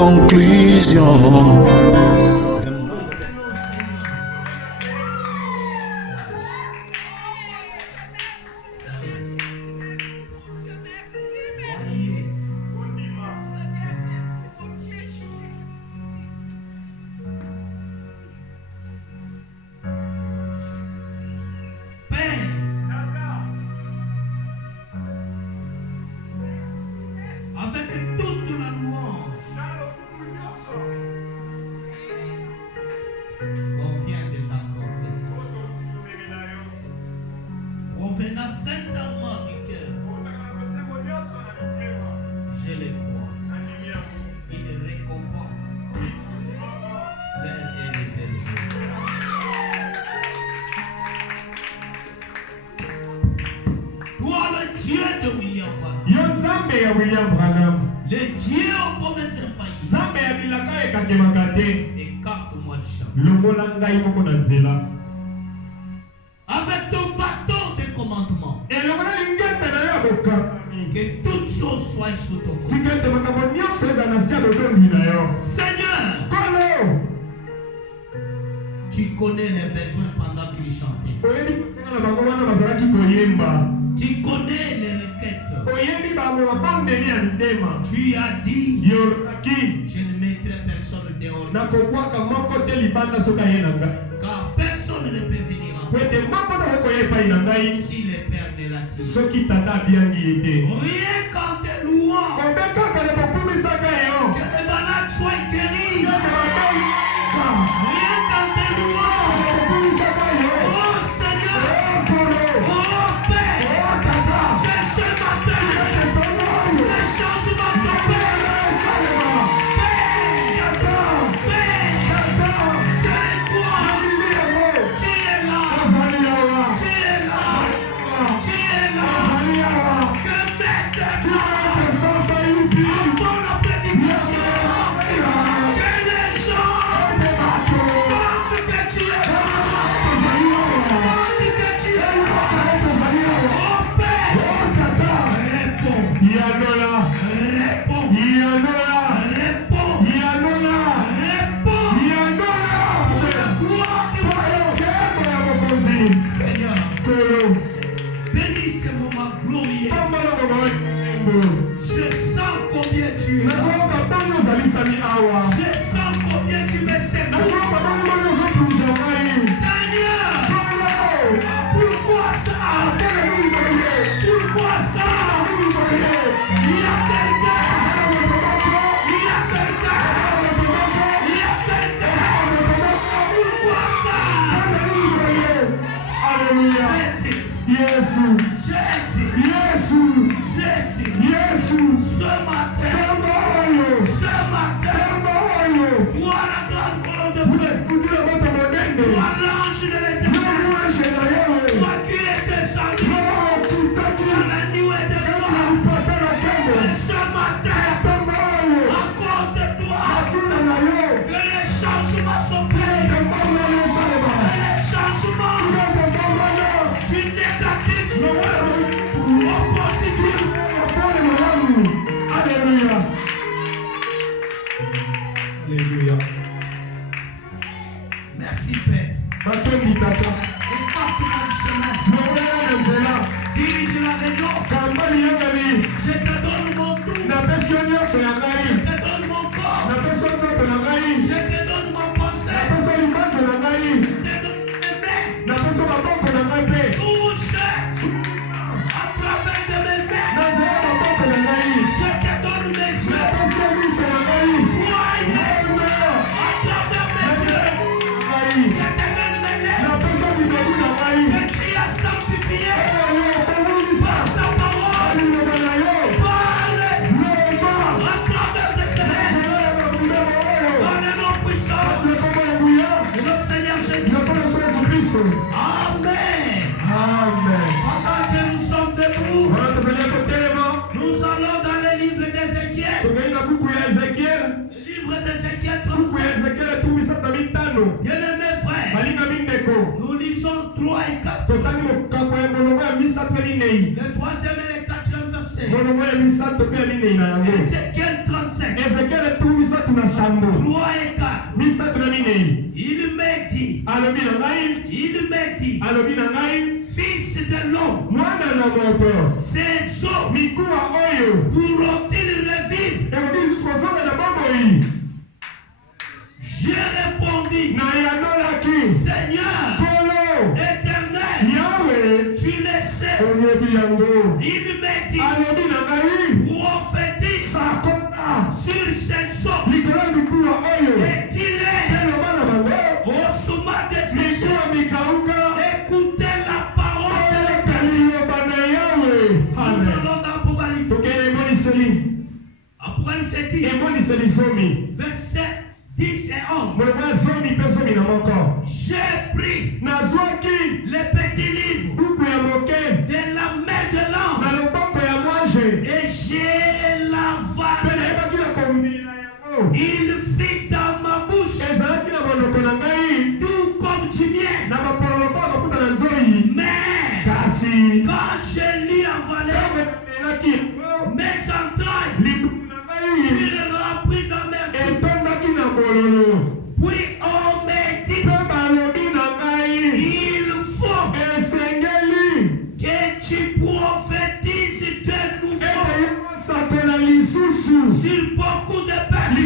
conclusion. Avec ton bâton de commandement, que toutes choses soient sous ton contrôle. Seigneur, tu connais les besoins pendant qu'ils chantaient. Tu connais les requêtes. Tu as dit, je ne mettrai personne dehors. Car personne ne peut venir en si le Père ne l'attire. Rien qu'en te louant, que les malades soient guéris. Rien qu'en te louant, oh Seigneur, oh Père, que ce matin, les changements s'opèrent. Je sens combien tu es. Je sens combien tu me sais. Seigneur, pourquoi ça? Pourquoi ça? Il y a quelqu'un. Il y a quelqu'un. Il y a quelqu'un. Pourquoi ça? Alléluia. Jésus. Jésus. Jésus. Ce matin, toi la grande colonne de feu, toi l'ange de l'éternel, toi qui es descendu dans la nuée de gloire, et ce matin, à cause de toi, que les changements s'opèrent, que les changements du négatif au positif. Alléluia. Alléluia. Merci Père. Dirige la région. Je te donne mon tout. Je te donne mon corps. Je te donne mon pensée. Je te donne mes mains. Touche à travers de mes mains. Je te donne mes yeux. Voyez à travers mes yeux. Je te donne mes lèvres. Que tu as sanctifié par ta parole. Parle à travers de ces lèvres. Dans le nom puissant de notre Seigneur Jésus. Amen. Pendant que nous sommes debout, nous allons dans le livre d'Ézéchiel. Le livre d'Ézéchiel 37. Bien-aimés frères, nous lisons 3 et 4. Le 3e et le 4e verset. Ézéchiel 37. Ezekiel tumisatu na sambo. 3 et 4. Misatu na minei. Il m'a dit. Alobi na ngai. Il m'a dit. Alobi na ngai. Fils de l'homme. Mwana na moto. Ces eaux. Mikuwa oyo. Pourront-ils revivre? Ebodi jusqu'au na bomoi. J'ai répondu. Na yanolaki. Seigneur. Kolo. Éternel. Yahweh. Tu le sais. Oyebi yango. Il m'a dit. Alobi na ngai. Prophétise sur ces eaux. Likolo mikuwa oyo. Et dis-les. Eloba na bango. Au sommet de ces eaux. Mikuwa mikauka. Écoutez la parole de l'Éternel. Nous allons dans Apocalypse. Apocalypse 10. Verset 10 et 11. J'ai pris le petit livre de la main de l'homme et j'ai l'avalé. Il fit dans ma bouche tout comme du miel. Mais quand je l'ai avalé, mes entrailles furent remplies dans mes bouches. Puis on m'a dit, il faut que tu prophétises de nouveau sur beaucoup de peuples,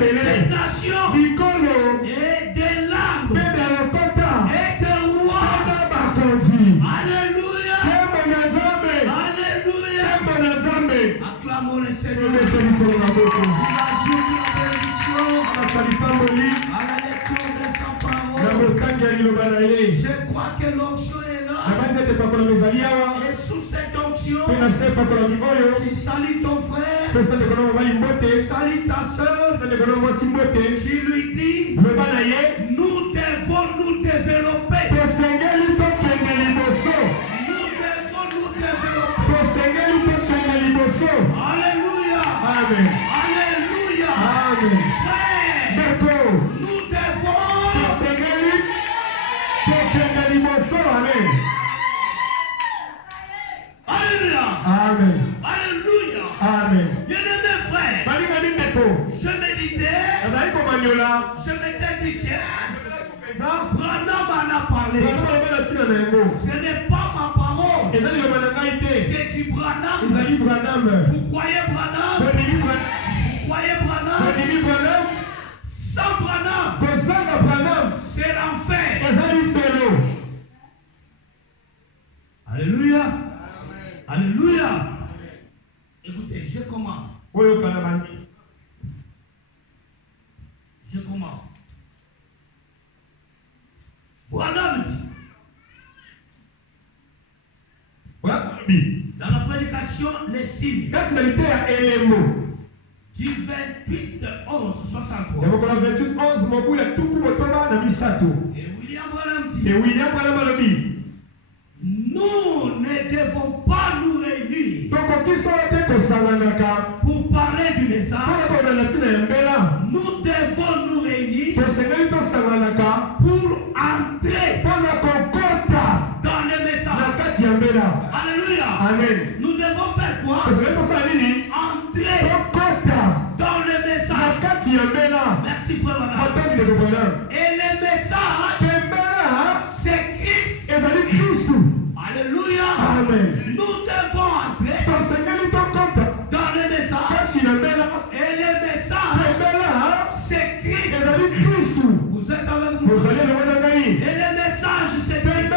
des nations et des langues et des rois. Alléluia. Alléluia. Acclamons le Seigneur. À la lecture de sa parole. Je crois que l'onction est là. Et sous cette onction, tu salues ton frère, tu salues ta soeur, tu lui dis, nous devons nous développer. Nous devons nous développer. Alléluia. Amen. Alléluia. Amen. Frère, nous devons. Amen. Alléluia. Amen. Alléluia. Amen. Bien-aimé frère, je méditais, je m'étais dit, tiens, Branham en a parlé. Ce n'est pas ma parole. C'est du Branham. Vous croyez Branham? Vous croyez Branham? Sans Branham, c'est l'enfer. Alléluia. Alléluia. Écoutez, je commence. Je commence. Branham dit, dans la prédication, les signes, du 28 11 63. Et William Branham dit, nous ne devons pas nous réunir pour parler du message. Nous devons nous réunir pour entrer dans le message. Alléluia. Amen. Nous devons faire quoi? Entrer dans le message. Merci frère Branham. Et le message, c'est Christ. Alléluia. Amen. Nous devons entrer dans le message. Et le message, c'est Christ. Vous êtes avec nous. Et le message, c'est Christ.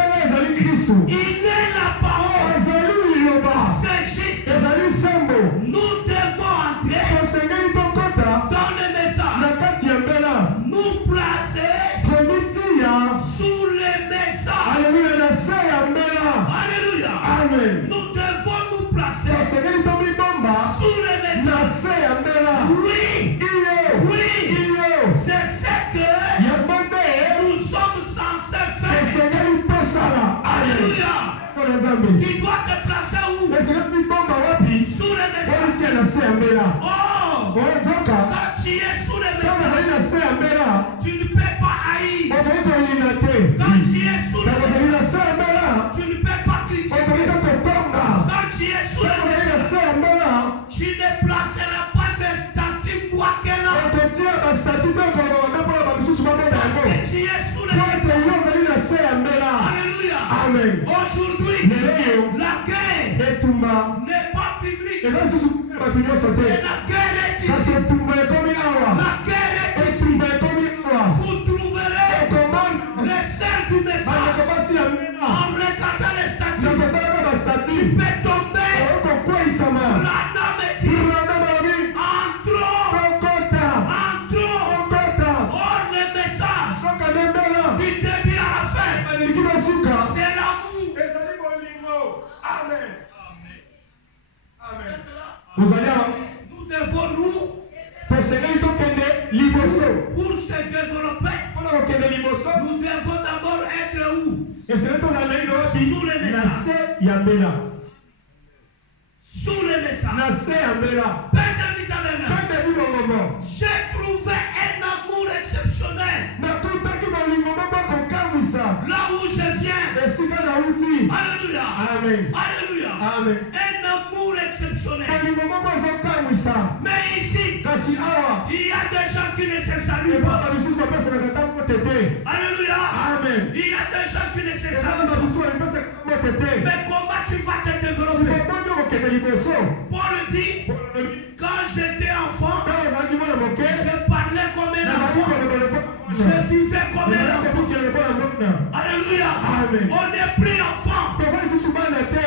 Il est la parole. C'est juste. Nous devons entrer dans le message. Nous placer sous le message. Alléluia. Amen. Nous devons nous placer sous le message. Oui. C'est ce que nous sommes censés faire. Alléluia. Tu dois te placer où? Sous le message. Oh, quand tu es sous le message, tu ne peux pas haïr. Quand tu es sous le message, tu ne peux pas critiquer. Quand tu es sous le message, tu ne placeras pas que tu es sous les Alléluia. Amen. Aujourd'hui, Lelo, la guerre etumba, n'est pas publique. eza lisusu bato nyonso Et te. la guerre est Kasi ici. etumba ekomi awa. La guerre est ici. Etumba ekomi awa. Vous trouverez Okomona les sœurs du message bandeko basi ya mina. en regardant les statues. Nakotalaka bastati. Peut tomber. Okokweyisama. Branham est dit. Brana balobi. Entrons. Kokota. Entrons. Kokota. Or le message Soka nembela. du début à la fin. Baleliki basuka. C'est l'amour. Ezali bolingo. Amen. Amen. Nous Ozali awa. devons nous, Tosengeli tokende liboso. pour se développer, Mpona kokende liboso. nous devons d'abord être où? Esengeli tozaleli wapi? Sous les Na messages. se ya mbela. Sous les messages. Na se ya mbela. Pende bilongomo. J'ai trouvé un amour exceptionnel. Nakutaki bolingo moko kokamwisa. Là où je viens. Esika nauti. Alléluia. Amen. Alléluia. Amen. Un amour exceptionnel. Bolingo moko ezokamwisa. Mais ici, Kasi awa. il y a des gens qui ne se saluent Eza pas. babisusu bapesanaka ntango tete. Alléluia. Amen. Il y a des gens qui ne se Eza saluent pas. babisusu bapesaka ntango tete. Mais comment tu vas te développer? Sikobondi kokende liboso. Paul dit, quand j'étais enfant, Ntango ozalaki mwana moke. je parlais comme un enfant. Je vivais comme un enfant. Alléluia. Amen. On n'est plus enfant. Tofali susu bana te.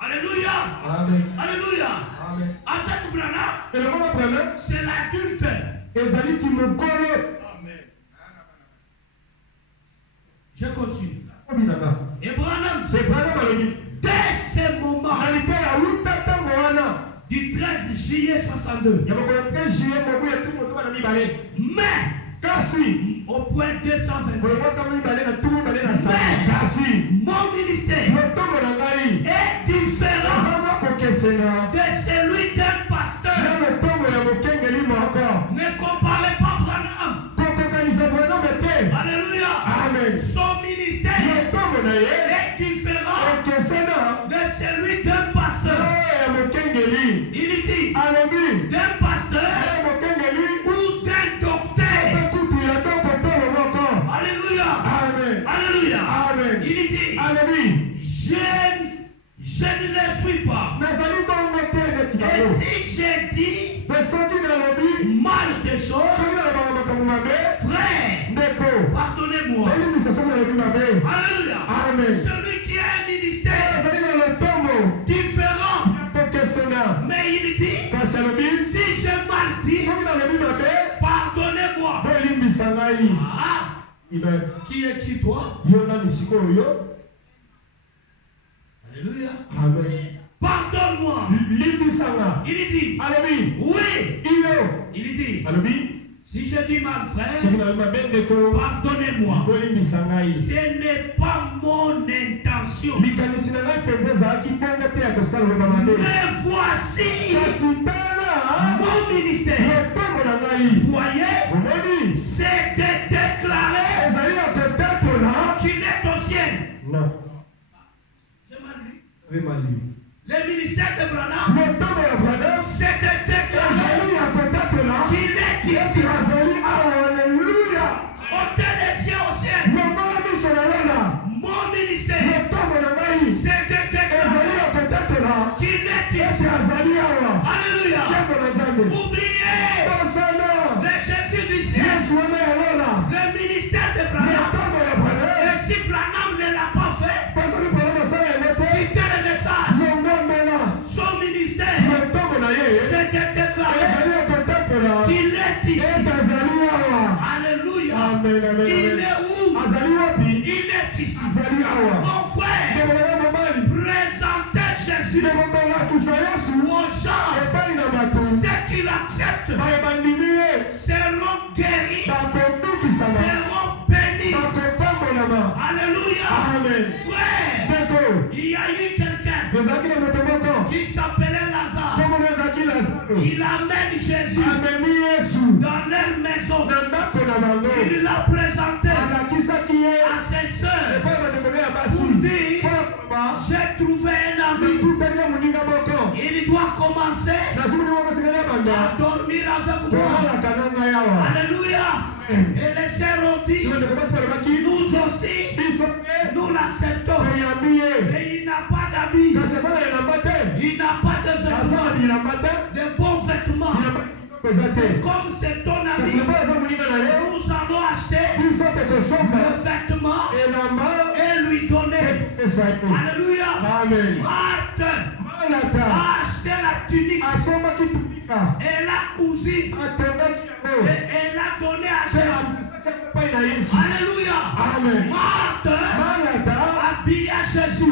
Alléluia. Amen. Alléluia. Amen. Avec Branham, eloko baprana c'est l'adulte. ezali kimokolo. Je continue. Obinaka. Et Branham, C'est Branham balobi. dès ce moment, Na lipe ya wuta ntango wana. du 13 juillet 62, Ya mokolo 13 juillet mobu ya tumu toba na mibale. mais Kasi au point 226, kolokota mibale na tumu mibale na sala. Kasi mon ministère motombo na ngai est différent ezama kokesena de celui d'un na pasteur. motombo ya mokengeli moko. Ne comparez pas Branham. Kokokanisa Branham te. Alléluia. Amen. Son ministère Motombo na ye est différent okesena de celui d'un pasteur. oyo ya mokengeli. Il dit Alobi d'un pasteur ya mokengeli ou d'un docteur. kutu ya dokotolo moko. Alléluia. Amen. Alléluia. Amen. Il dit Alobi je ne le suis pas. nazali bongo te neti Et bango. si j'ai dit Mpe soki nalobi mal des choses, soki nalobaka makambo mabe frère, ndeko pardonnez-moi. olimbisa soki nalobi mabe. Alléluia. Amen. Celui qui a un ministère azali na lotombo différent, kokesena. mais il dit Kasi alobi si j'ai mal dit, soki nalobi mabe pardonnez-moi. bolimbisa ngai. Ah, Ibe qui es-tu toi? yo nani sikoyo? Alléluia. Amen. Pardonne-moi. Limbisanga. Il dit Alobi oui. iyo. Il dit Alobi si je dis mal, frère, soki nalobi mabe ndeko pardonnez-moi. bolimbisa ngai. Ce n'est pas mon intention. Likanisi na ngai mpenza ezalaki bongo te ya kosala loba mabe. Mais voici Kasi tala mon ministère. lotombo na ngai. Voyez, Omoni c'était déclaré ezali ya kotatola. qu'il est au ciel. Non. C'est mal dit. Ave mali. Le ministère de Branham, Lotombo ya Branham c'était déclaré ezali ya kotatola. qu'il est ici. Azali awa. Alleluya. Ôtez les yeux au ciel. Longola miso na wana. Mon ministère, Lotombo na ngai c'était ezali ya déclaré kotatola. qu'il est Esi ici. azali awa. Alléluia. Kembo na Nzambe. Oubliez Tosana. le Jésus du ciel, Yesu wana ya wana. le ministère de Branham. Lotombo ya Branham. Et si Branham ne l'a pas fait, Pasaki Branham asala yango te. quittez le message. Longombela. Son ministère, Lotombo na ye c'était déclaré ezali ya kotatola. qu'il est ici. Ete azali awa. Alléluia. Amen, amen, Il amen. est où? Azali wapi? Il est ici. Azali awa. Mon frère, Ndeko na mobali. présentez Jésus Ndeko kolakisa Yesu aux gens. epai na bato. Ceux qui l'acceptent Baye bandimi ye seront guéris, bakobukisama. seront bénis. Bakopambolama. Alléluia. Amen. Frère, Ndeko il y a eu quelqu'un ezalaki na moto moko qui s'appelait Lazare. kombo ezalaki Lazaro. Il amène Jésus Amemi Yesu dans leur maison. na ndako na bango. Il l'a présenté Alakisaki ye à ses sœurs. epai bandeko na ya basi. Pour dire, Mpo na koloba j'ai trouvé un ami. nakutaki na moninga moko. Il dois commencer à dormir avec moi. Alléluia. Et les sœurs ont dit, nous aussi, nous l'acceptons. Et il n'a pas d'habits. Il n'a pas de vêtements. De bons vêtements. Et comme c'est ton ami, nous allons acheter le vêtement et lui donner. Alléluia. Marthe a acheté la tunique. Elle a cousu. Et elle a donné à Jésus. Alléluia. Marthe habilla Jésus.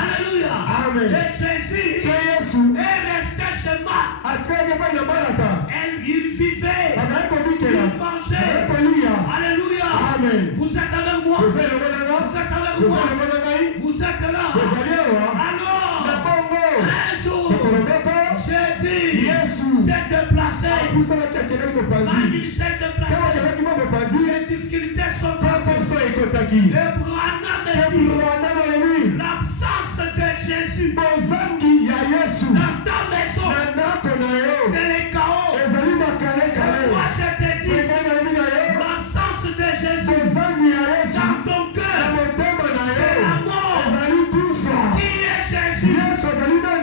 Alléluia. Et Jésus est resté chez Marthe. Il vivait. Il mangeait. Alléluia. Vous êtes avec moi. Vous êtes avec moi. Vous êtes là. Alors, un jour, Jésus s'est déplacé. Quand il s'est déplacé, les difficultés sont tombées. Et Branham dit, l'absence de Jésus dans ta maison, c'est le chaos. Et moi je te dis, l'absence de Jésus dans ton cœur, c'est la mort. Qui est Jésus?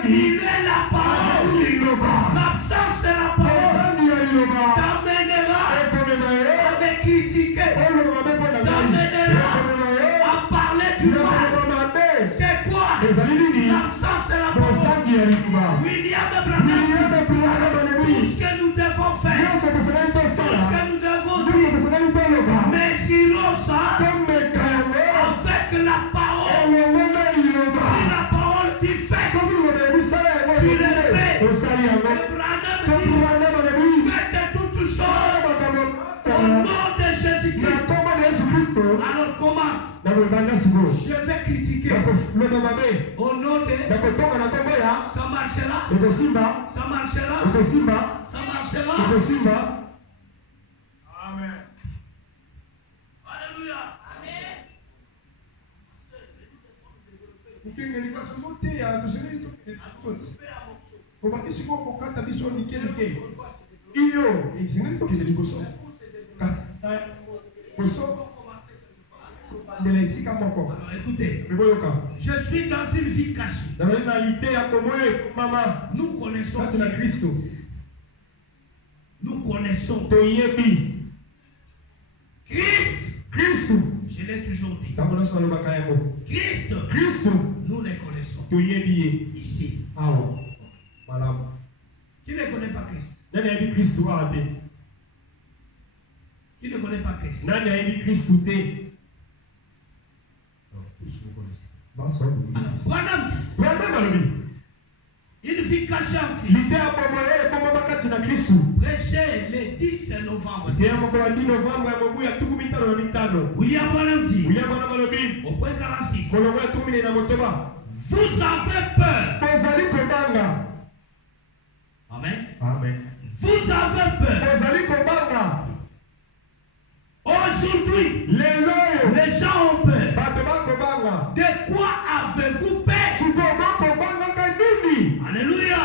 Il est la parole. L'absence de la parole t'amènera à me critiquer, t'amènera à parler du mal. C'est quoi l'absence de la parole? William Branham, tout ce que nous devons faire, tout ce que nous devons dire, mais si l'on sait avec la parole, si la parole dit fait, tu le fais. Et Branham dit, faites toutes choses au nom de Jésus-Christ. Alors commence. Je vais critiquer. Au nom de... Ça marchera. Ça marchera. Ça marchera. Amen. Alléluia. Alors écoutez, je suis dans une vie cachée. Nous connaissons Christ. Nous connaissons Christ. Je l'ai toujours dit. Christ. Nous les connaissons. Ici. Qui ne connaît pas Christ? Qui ne connaît pas Christ? Une vie cachée en Christ. Prêché le 10 novembre. William Branham dit au point 46. Vous avez peur. Amen. Vous avez peur. Aujourd'hui, les gens ont peur. De quoi avez-vous peur? Alléluia.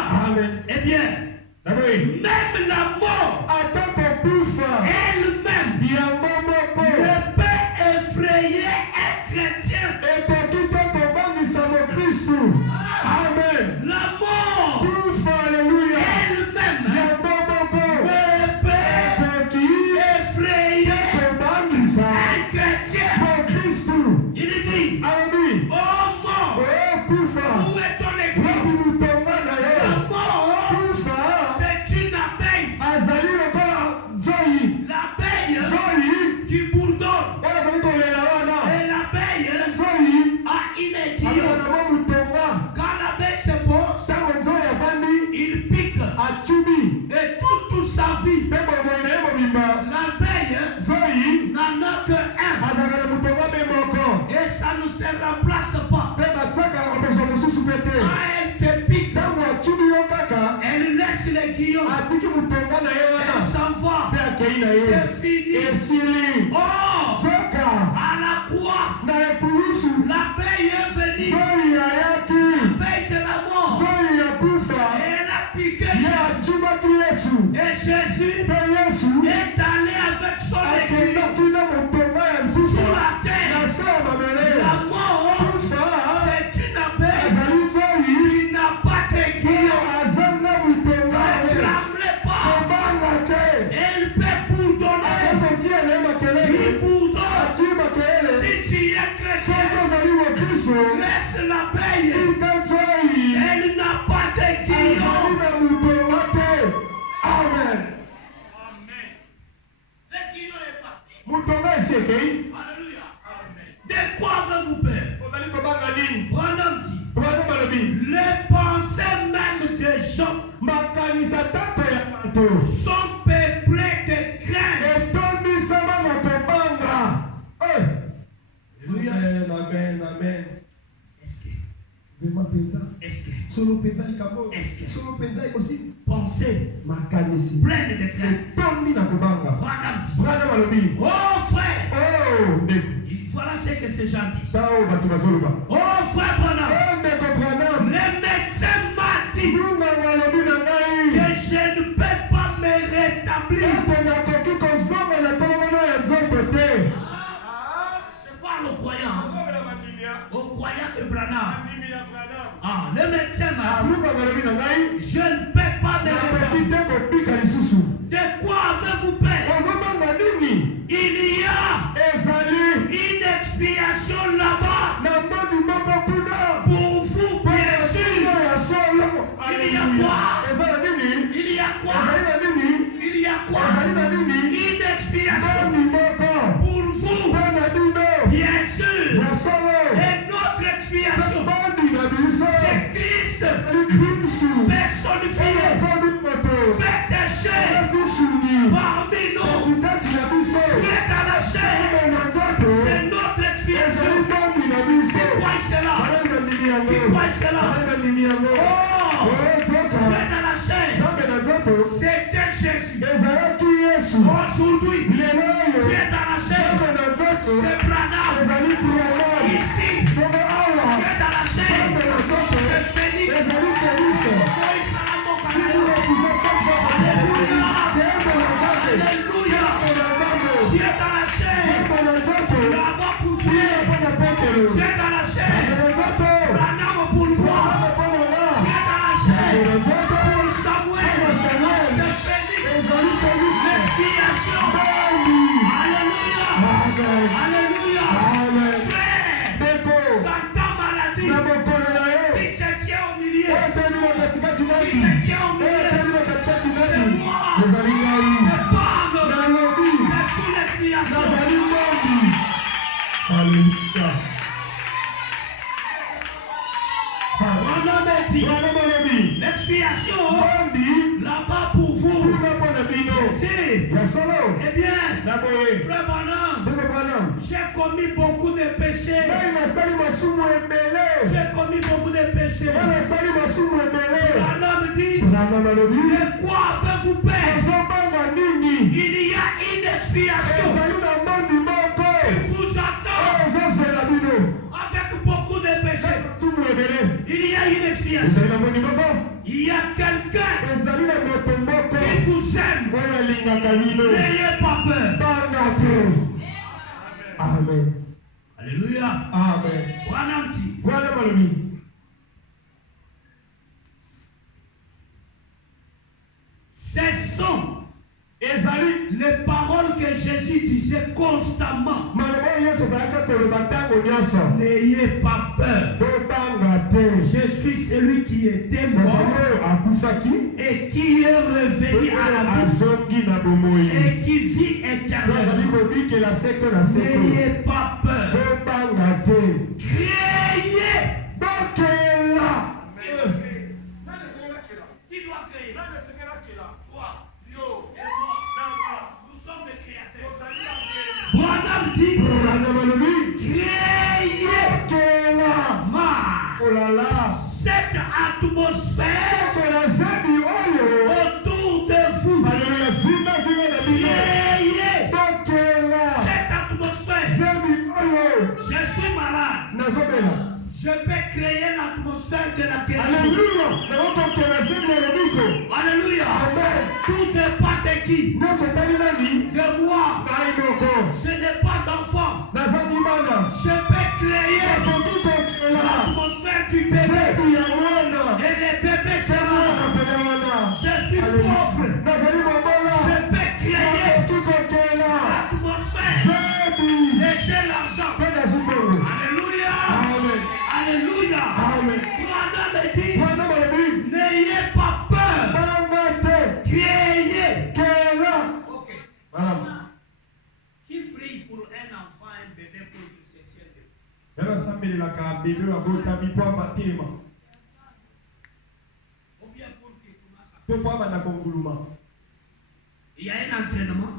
Eh bien, même la mort elle-même ne peut effrayer un chrétien. La mort elle-même ne peut effrayer un chrétien. Il dit, oh mort, où est ton éclat? La mort, c'est une abeille. L'abeille qui bourdonne. Et l'abeille a une aiguille. Quand l'abeille se pose, il pique. Et toute sa vie, l'abeille n'en a que un. Et ça ne se remplace pas. Quand elle te pique, elle laisse l'aiguillon. Elle s'en va. C'est fini. Oh, à la croix, l'abeille est venue. L'abeille de la mort. sont peuplés de crainte. Amen, amen, amen. Est-ce que pensez pleine de crainte. Oh frère, voilà ce que ces gens disent. Oh frère Branham, le médecin m'a dit que je ne peux pas me rétablir. Je parle aux croyants. Aux croyants de Branham. Le médecin m'a dit je ne peux pas me rétablir. De quoi avez-vous peur? Il y a une expiation là-bas pour vous, bien sûr. Il y a quoi? Il y a quoi? Il y a quoi? Une expiation pour vous, bien sûr. Et notre expiation, c'est Christ personnifié, fait chair parmi nous, fait à la chair. C'est notre expiation. C'est quoi cela? Qui croit cela? Oh, fait à la chair. C'était Jésus. Aujourd'hui, fait à la chair. C'est Branham. Ici, fait à la chair. C'est Phénix. Alléluia. Fait à la chair. Là-bas pour prier. Fait à la chair. Branham pour boire. Fait à la chair. Pour Samuel. C'est Phénix. L'expiation. Alléluia. Alléluia. Frère, dans ta maladie, qui se tient au milieu, qui se tient au milieu, c'est moi. Je parle. Je suis l'expiation. Alléluia. L'expiation là-bas pour vous. Eh bien, frère Branham, j'ai commis beaucoup de péchés. J'ai commis beaucoup de péchés. Branham dit, de quoi avez-vous peur? Il y a une expiation qui vous attend avec beaucoup de péchés. Il y a une expiation. Il y a quelqu'un qui vous aime. N'ayez pas peur. Amen. Alléluia. Amen. Ce sont les paroles que Jésus disait constamment. N'ayez pas peur. Je suis celui qui était mort et qui est revenu à la vie et qui vit éternellement. N'ayez pas peur. Créez. Qui doit créer? Toi. Nous sommes des créateurs. Branham dit, créez cette atmosphère autour de vous. Créez cette atmosphère. Je suis malade. Je peux créer l'atmosphère de la guérison. Alléluia. Tout dépend de qui? De moi. Je n'ai pas d'enfant. Je peux créer l'atmosphère du bébé. Et les bébés seront. Je suis pauvre. Je peux créer l'atmosphère. Et j'ai l'argent. Alléluia. Alléluia. Branham dit, n'ayez pas peur. Créez. Ok. Qui prie pour un enfant, un bébé pour qu'il se tienne debout? Ou bien pour qu'il commence à Il y a un entraînement.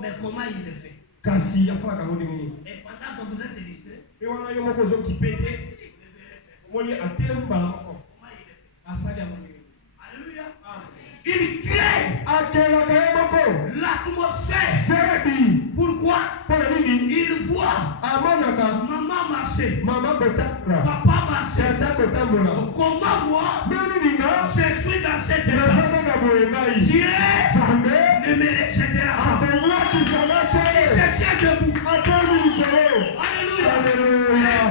Mais comment il le fait? Et pendant que vous êtes distrait, comment il le fait? Alléluia. Il crée l'atmosphère. Pourquoi? Il voit maman marcher, papa marcher. Comment moi je suis dans cette étape? Dieu ne me rejettera pas. Il se tient debout. Alléluia.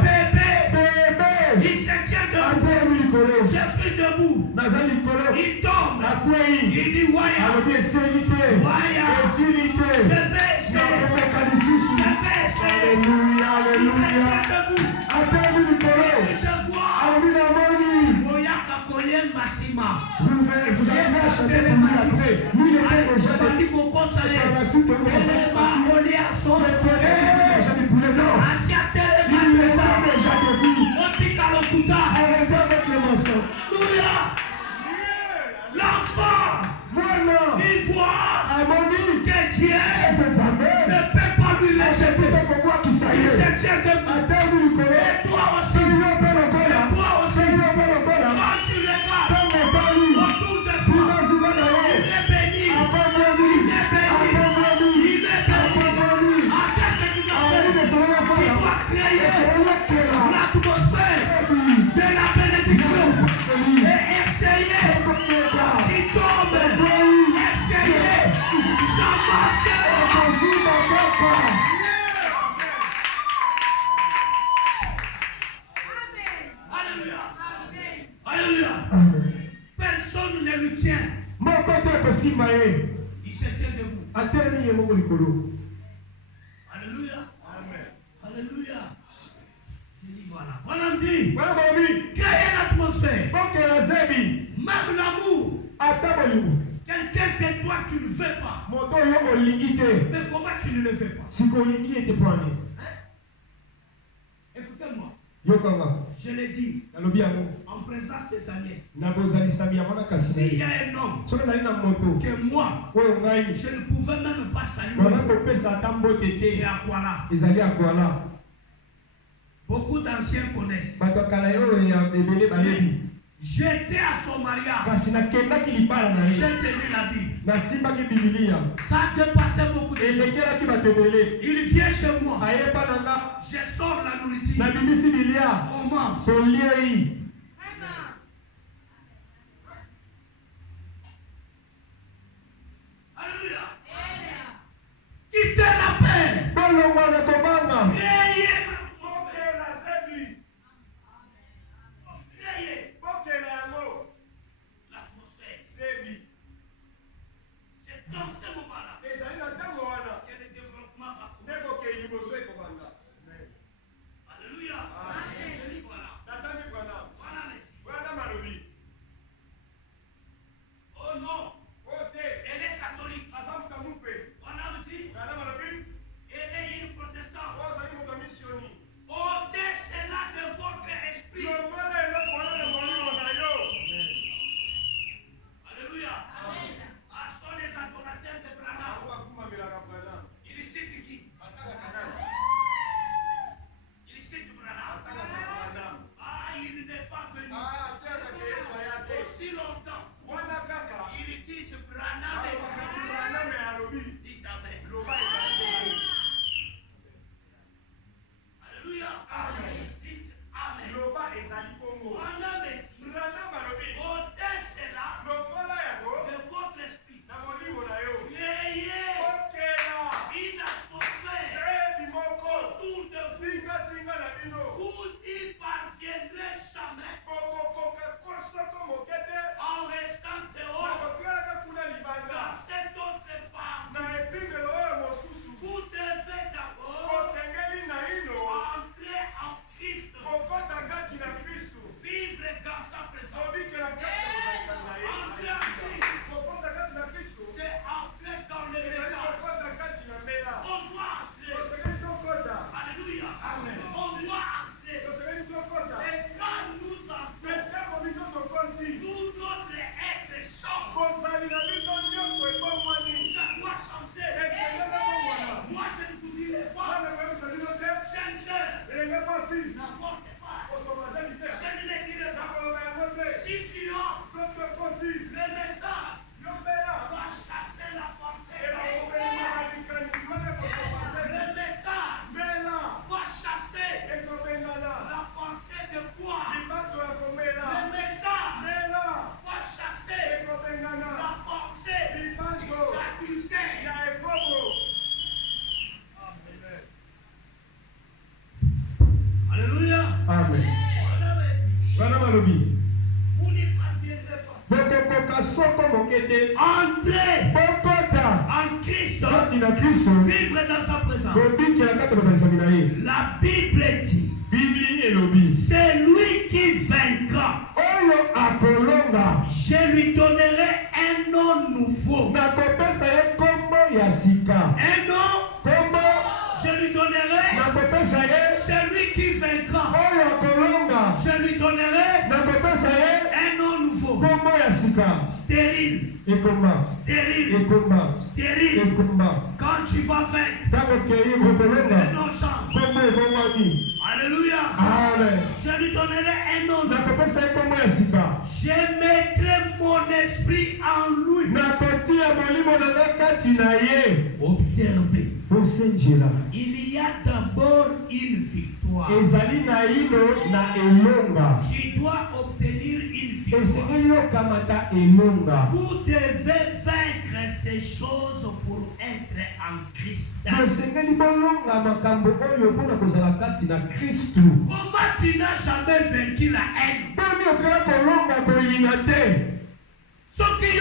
Les bébés, il se tient debout. Je suis debout. Il tombe. Il dit Waya. Waya. Je vais essayer. Je vais essayer. Il se tient debout. Et je vois Moyaka Koyen Massima. L'enfant, il voit que Dieu ne peut pas lui rejeter. Il se tient debout. Et toi aussi, quand tu regardes autour de toi, il est béni. Il est béni. Il est béni. Après ce qu'il a fait, il doit créer l'atmosphère de la bénédiction. Et essayer, si tombe, essayer, ça marche. Alléluia. Alléluia. Personne ne lui tient. Il se tient debout. Alléluia. Alléluia. Je dis voilà. Voilà, me dit. Créer l'atmosphère. Même l'amour. Quelqu'un que toi tu ne veux pas. Mais comment tu ne le fais pas? Écoutez-moi. Je l'ai dit en présence de sa nièce. S'il y a un homme que moi je ne pouvais même pas saluer, c'est Akwala. Beaucoup d'anciens connaissent. J'étais à son mariage. J'ai tenu la Bible. Ça dépassait beaucoup de gens. Il vient chez moi. Je sors la nourriture. On mange. Alléluia. Quittez la paix. Créez l'atmosphère. C'est dans ce moment-là que le développement va commencer. Alléluia. Je dis voilà. Vous n'y parviendrez pas. Entrez en Christ. Vivre dans sa présence. La Bible dit, c'est lui qui vaincra. Je lui donnerai un nom nouveau. Un nom. Je lui donnerai. Celui qui vaincra. Je lui donnerai un nom nouveau. Stérile. Stérile. Stérile. Quand tu vas vaincre, le nom change. Alléluia. Amen. Je lui donnerai un nom nouveau. Je mettrai mon esprit en lui. Observez. Il y a d'abord une victoire. Tu dois obtenir une victoire. Vous devez vaincre ces choses pour être en Christ. Comment tu n'as jamais vaincu la haine? Ce qui est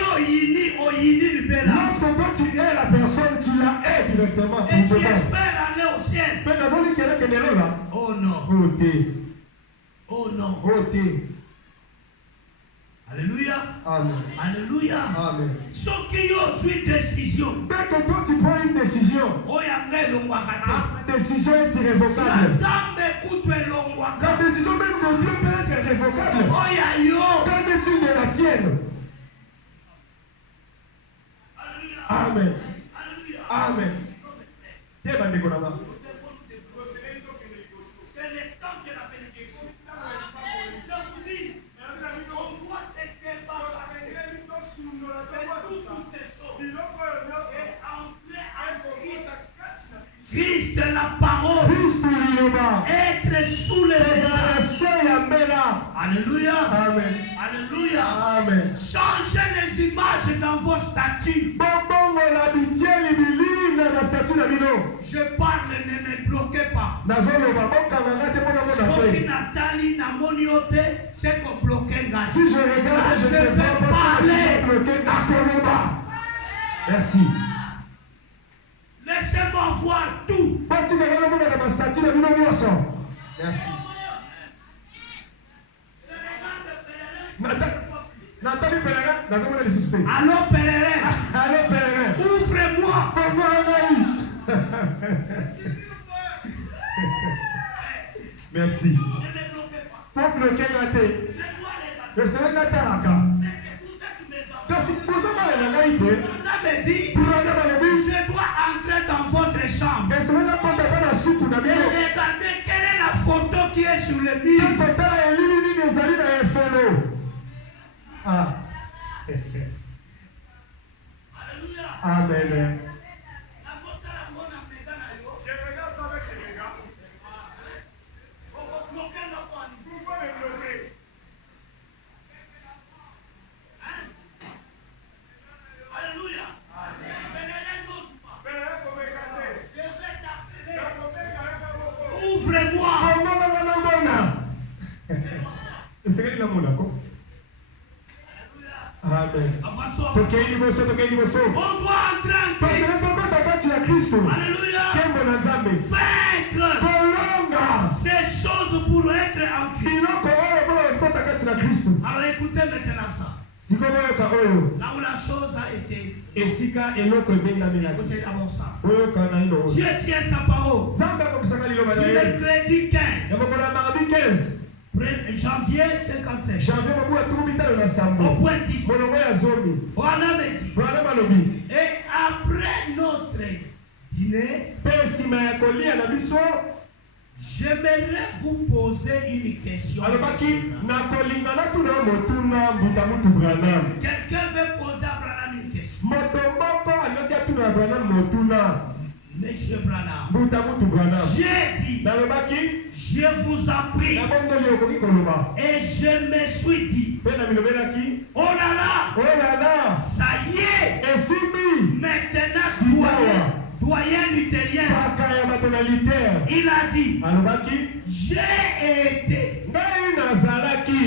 libéral. Lorsque tu es la personne, tu la hais directement. Et tu espères aller au ciel. Oh non. Oh non. Alléluia. Amen. Alléluia. Amen. Ce qui est une décision. Dès que toi tu prends une décision, la décision est irrévocable. La décision même de Dieu peut être irrévocable. Qu'en est-il de la tienne? Amen. Amen. C'est le temps de la bénédiction. Je vous dis, on doit se débarrasser de toutes ces choses et entrer en Christ. Christ la parole. Être sous les Alléluia. Amen. Alléluia. Amen. Changez les images dans vos statuts. Je parle, ne me bloquez pas. C'est qu'on bloque. Si je regarde, je vais parler. Merci. Laissez-moi voir tout. Merci. Allô pèlerin. Ouvre-moi. Merci. Ne me bloquez pas. Pour bloquer la tête. Je dois les Le Seigneur n'a pas. Mais c'est pour ça que mes enfants. Je dois entrer dans votre chambre. Et regardez quelle est la photo qui est sur le mur. Ah. Alléluia. Amen. La photo la bonne en pédant. Je regarde ça avec les regards. On va bloquer la bonne. Pourquoi me bloquer? Alléluia. Pèlerin n'ose pas. Je vais t'appeler. Ouvre-moi. Amen. On doit entrer en Christ. Alléluia. Vaincre ces choses pour être en Christ. Alors écoutez maintenant ça. Là où la chose a été. Écoutez d'abord ça. Dieu tient sa parole. Mercredi 15. Janvier 57. Au point 10. Et après notre dîner, j'aimerais vous poser une question. Quelqu'un veut poser à Branham une question. Monsieur Branham, j'ai dit, je vous en prie, et je me suis dit, oh là là, ça y est, maintenant voyant luthérien, il a dit, j'ai été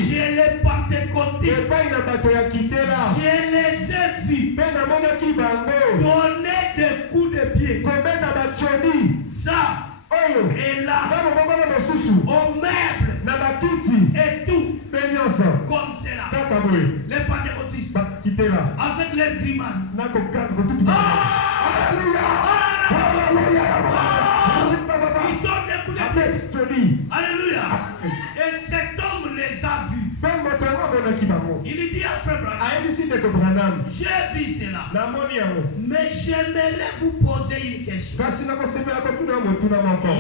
chez les pentecôtistes, je les ai vus donner des coups de pied. Ça, et là, au meuble, et tout, comme cela. Les pentecôtistes, avec les grimaces. Ils donnent des coups de pied. Alléluia. Et cet homme les a vus. Il dit à Frère Branham, j'ai vu cela. Mais j'aimerais vous poser une question.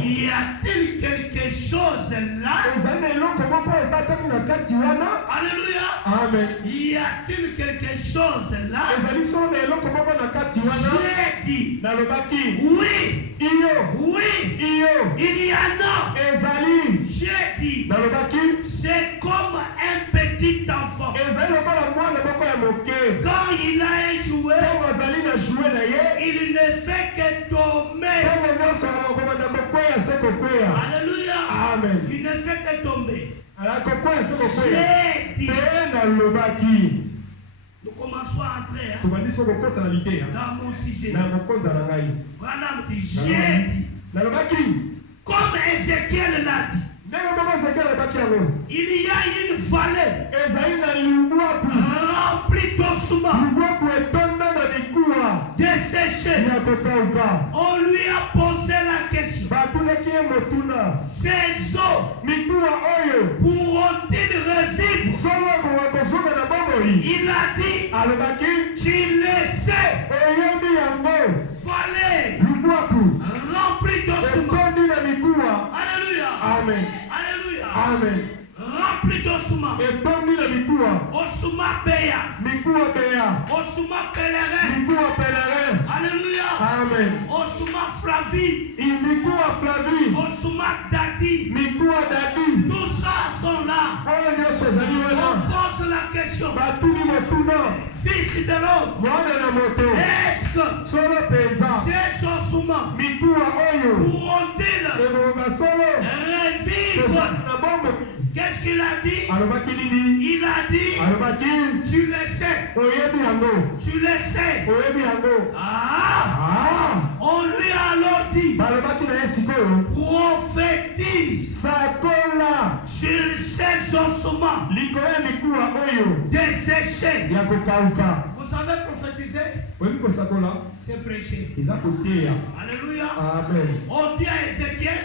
Y a-t-il quelque chose là? Alléluia. Amen. Y a-t-il quelque chose là? J'ai dit oui. Oui. Il y en a. J'ai dit c'est comme un petit enfant. Quand il a un jouet, il ne fait que tomber. Alléluia. Amen. Il ne fait que tomber. J'ai dit. Nous commençons à entrer dans mon sujet. Branham dit, j'ai dit, comme Ézéchiel l'a dit, il y a une vallée remplie d'ossements desséchés. On lui a posé la question, ces eaux pourront-ils revivre? Il a dit, tu le sais, vallée remplie d'ossements. Alléluia. Amen. Alléluia. Amen. Rempli d'ossements. Ossements béats. Ossements pèlerins. Alléluia. Amen. Ossements Flavie. Ossements Dadi. Tout ça sont là. On pose la question. Fils de l'homme. Est-ce que ces ossements pourront-ils revivre? Qu'est-ce qu'il a dit? Il a dit, tu le sais. Tu le sais. On lui a alors dit, prophétise sur ces ossements desséchés. Vous savez prophétiser? C'est prêcher. Alléluia. Amen. On dit à Ézéchiel,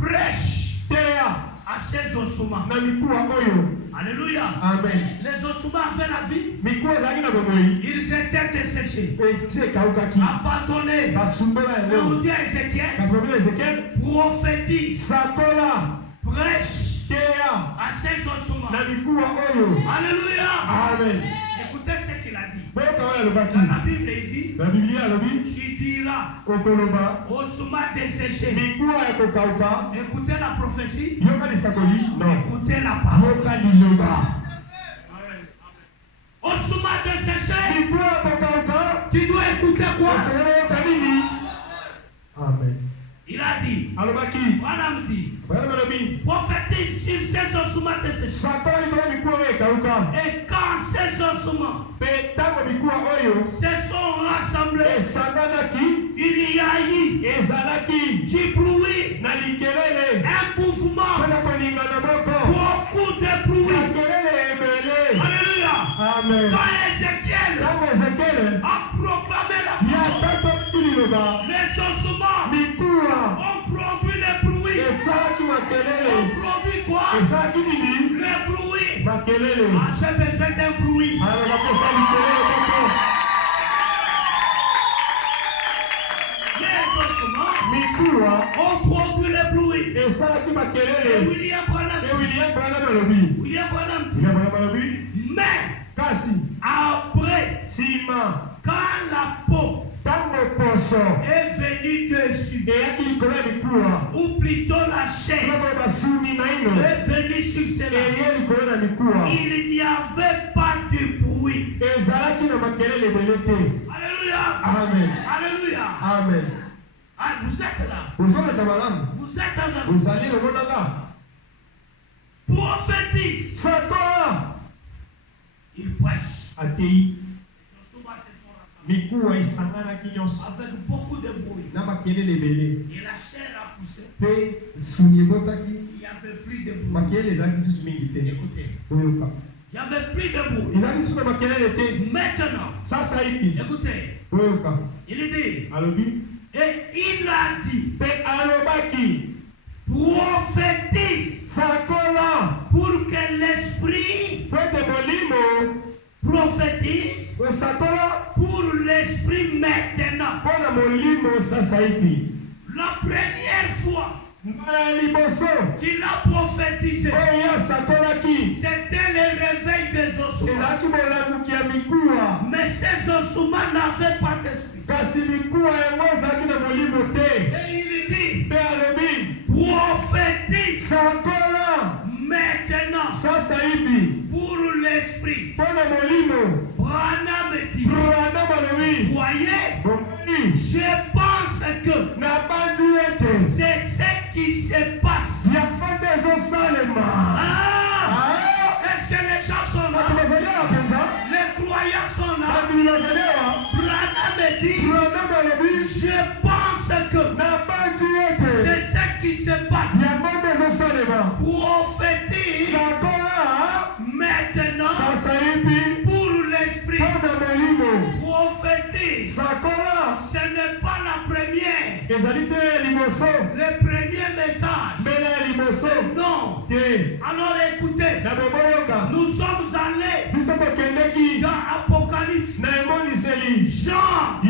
prêche à ces ossements. Alléluia. Amen. Les ossements avaient la vie. Ils étaient desséchés, abandonnés. Mais on dit à Ézéchiel, prophétise, prêche à ces ossements. Alléluia. Amen. Écoutez ce qu'il a dit. Dans la Bible, il dit, qui dira ossements desséchés. Écoutez la prophétie. Écoutez la parole. Ossements desséchés. Tu dois écouter quoi? Amen. Il a dit, Branham dit, prophétise sur ces ossements desséchés. Et quand ces ossements se sont rassemblés, il y a eu du bruit, un mouvement, beaucoup de bruit. Alléluia. Amen. Quand Ézéchiel a proclamé la parole, les ossements ont produit le bruit. On produit quoi? Le bruit. J'ai besoin d'un bruit. Les ossements ont produit le bruit. Et William Branham dit, mais après, quand la peau est venue dessus, ou plutôt la chair est venue sur cela, il n'y avait pas de bruit. Alléluia. Amen. Alléluia. Amen. Ah, vous êtes là. Vous êtes là. Vous êtes là. Vous allez au monde là. Prophétise. Satan. Il prêche. Atei. Miku isangana kinyoso. Avec beaucoup de bruit. Na makelele belé. Et la chair a poussé. Pe sunyebotaki. Il n'y avait plus de bruit. Makelele ezaki susu mingi te. Écoutez. Oyoka. Il n'y avait plus de bruit. Ezaki susu makelele te. Maintenant. Sasa hivi. Écoutez. Oyoka. Il dit. Alobi. Et il a dit. Pe alobaki. Prophétise. Sakola. Pour que l'esprit. Pete molimo. Prophétise pour l'esprit maintenant. La première fois qu'il a prophétisé, c'était le réveil des ossements. Mais ces ossements n'avaient pas d'esprit. Et il dit, prophétise maintenant pour l'esprit. Branham dit, voyez, je pense que c'est ce qui se passe. Est-ce que les gens sont là? Les croyants sont là. Branham dit, je pense que c'est ce qui se passe. Prophétise maintenant pour l'esprit. Prophétise, ce n'est pas la première. Le premier message. Non. Alors écoutez, nous sommes allés dans Apocalypse. Jean,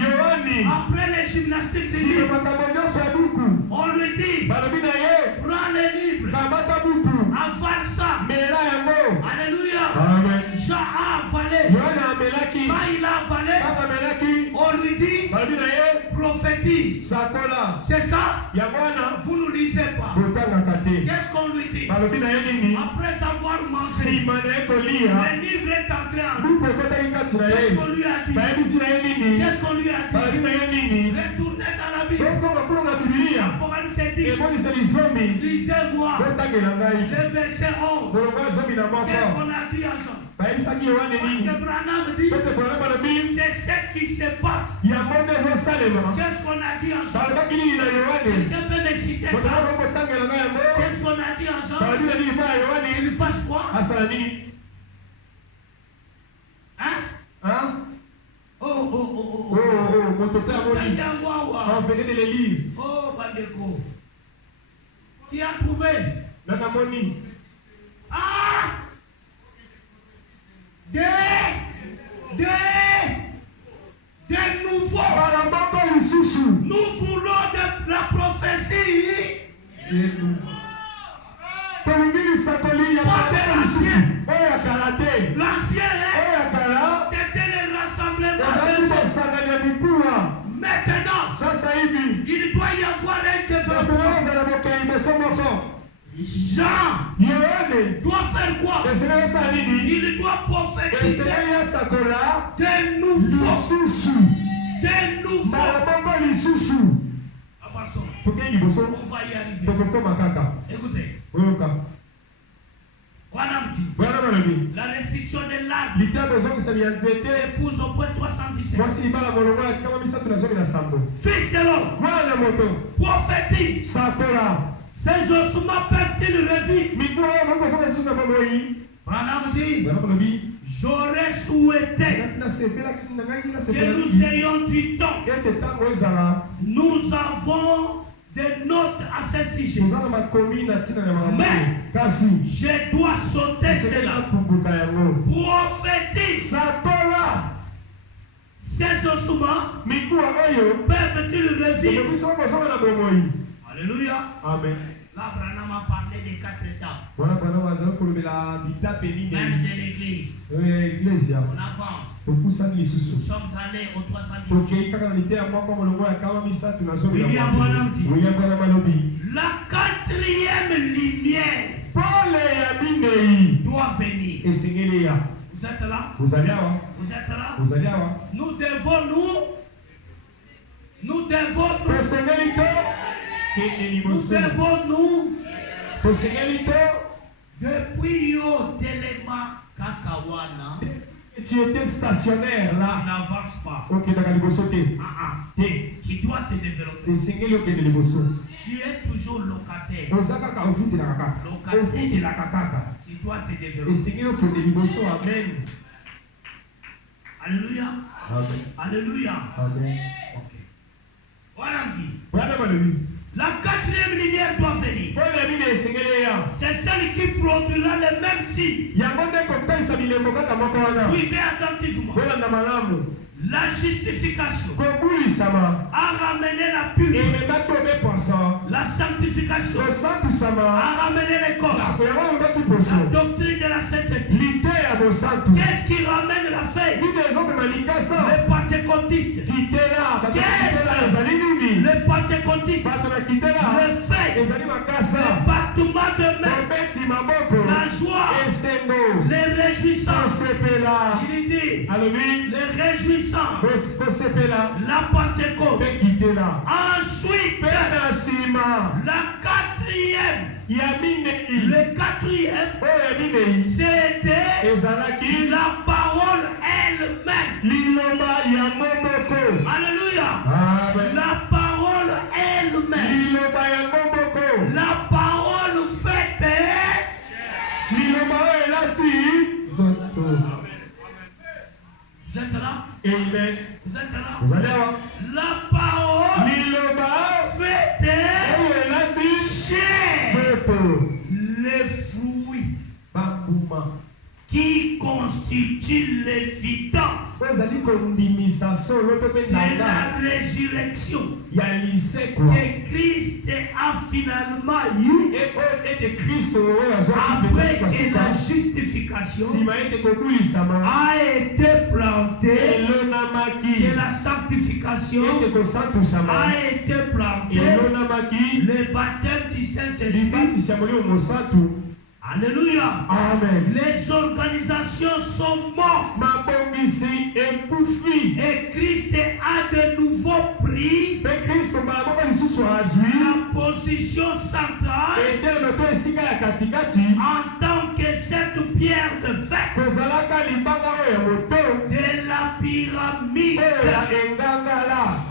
après les gymnastiques du livre, on lui dit, prends le livre, avale ça. Alléluia. Jean a avalé. Quand il a avalé, on lui dit, prophétise. C'est ça? Vous ne lisez pas. Qu'est-ce qu'on lui dit? Après avoir mangé, le livre est entré en nous. Qu'est-ce qu'on lui a dit? Qu'est-ce qu'on lui a dit? Retournez dans la Bible. Apocalypse 10. Lisez-moi le verset 11. Qu'est-ce qu'on a dit à Jean? Parce que Branham dit, c'est ce qui se passe. Qu'est-ce qu'on a dit en Jean? Quelqu'un peut me citer ça? Qu'est-ce qu'on a dit en Jean? Il fasse quoi? Hein? Oh. Mon père venez de les lire. Oh, Bandeko. Qui a trouvé? Ah! Des nouveaux. Nous voulons de la prophétie. Pas de l'ancien. L'ancien, c'était le rassemblement des gens. Maintenant, il doit y avoir un développement. Jean doit faire quoi? Il doit prophétiser des nouveaux. On va y arriver. Écoutez. La restriction de l'arbre épouse au point 317. Fils de l'homme, prophétise. Ces ossements peuvent-ils revivre? Branham dit, j'aurais souhaité que nous ayons du temps. Nous avons des notes à ce sujet. Mais je dois sauter cela. Prophétise. Ces ossements peuvent-ils revivre? Alléluia. Amen. Là, Branham a parlé des 4 étapes. Même de l'église. On avance. Nous sommes allés au 318. William Branham dit, la 4e lumière doit venir. Vous êtes là? Vous allez Vous êtes là? Nous devons nous Nous devons nous depuis yo Telema Kakawana. Tu étais stationnaire là. N'avance pas. Ok, d'accord, tu dois te développer. Tu es toujours locataire. Tu dois te développer. Amen. Alléluia. Amen. Alléluia. Amen. Ok. Voilà dit. La quatrième lumière doit venir. C'est celle qui produira le même signe. Suivez attentivement. La justification a ramené la purité. La sanctification a ramené l'écorce. La doctrine de la sainteté. Qu'est-ce qui ramène la fête? Les pentecôtistes. Qu'est-ce? Les pentecôtistes. Le fait. Le battement de main. La joie. Les réjouissances. Il dit. Les réjouissances. La Pentecôte. Ensuite, la quatrième. Le quatrième, c'était la parole elle-même. Alléluia. La parole elle-même. La parole faite. Vous êtes là? Amen. Vous êtes là? Vous allez voir. La parole faite chair. Les fruits qui constituent l'évidence de la résurrection que Christ a finalement eu après que la justification a été plantée, que la sanctification a été plantée, le baptême du Saint-Esprit. Alléluia. Amen. Les organisations sont mortes. Et Christ a de nouveau pris la position centrale en tant que cette pierre de fête de la pyramide.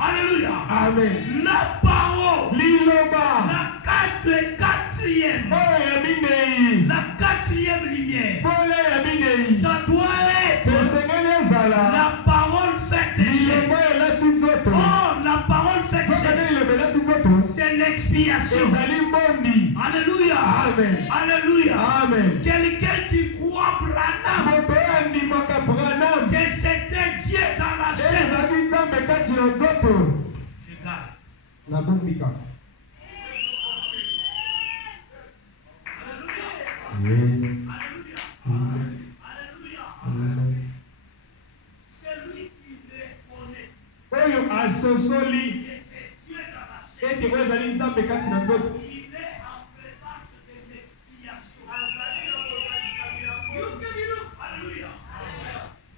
Alléluia. Amen. La parole. La quatrième lumière. Ça doit être la parole faite. Oh, la parole faite. C'est l'expiation. Alléluia. Amen. Alléluia. Amen. Quelqu'un qui croit Branham que c'était Dieu dans la chair. Je garde. Alléluia. Alléluia. Celui qui reconnaît que c'est Dieu dans la chair, il est en présence de l'expiation. Alléluia.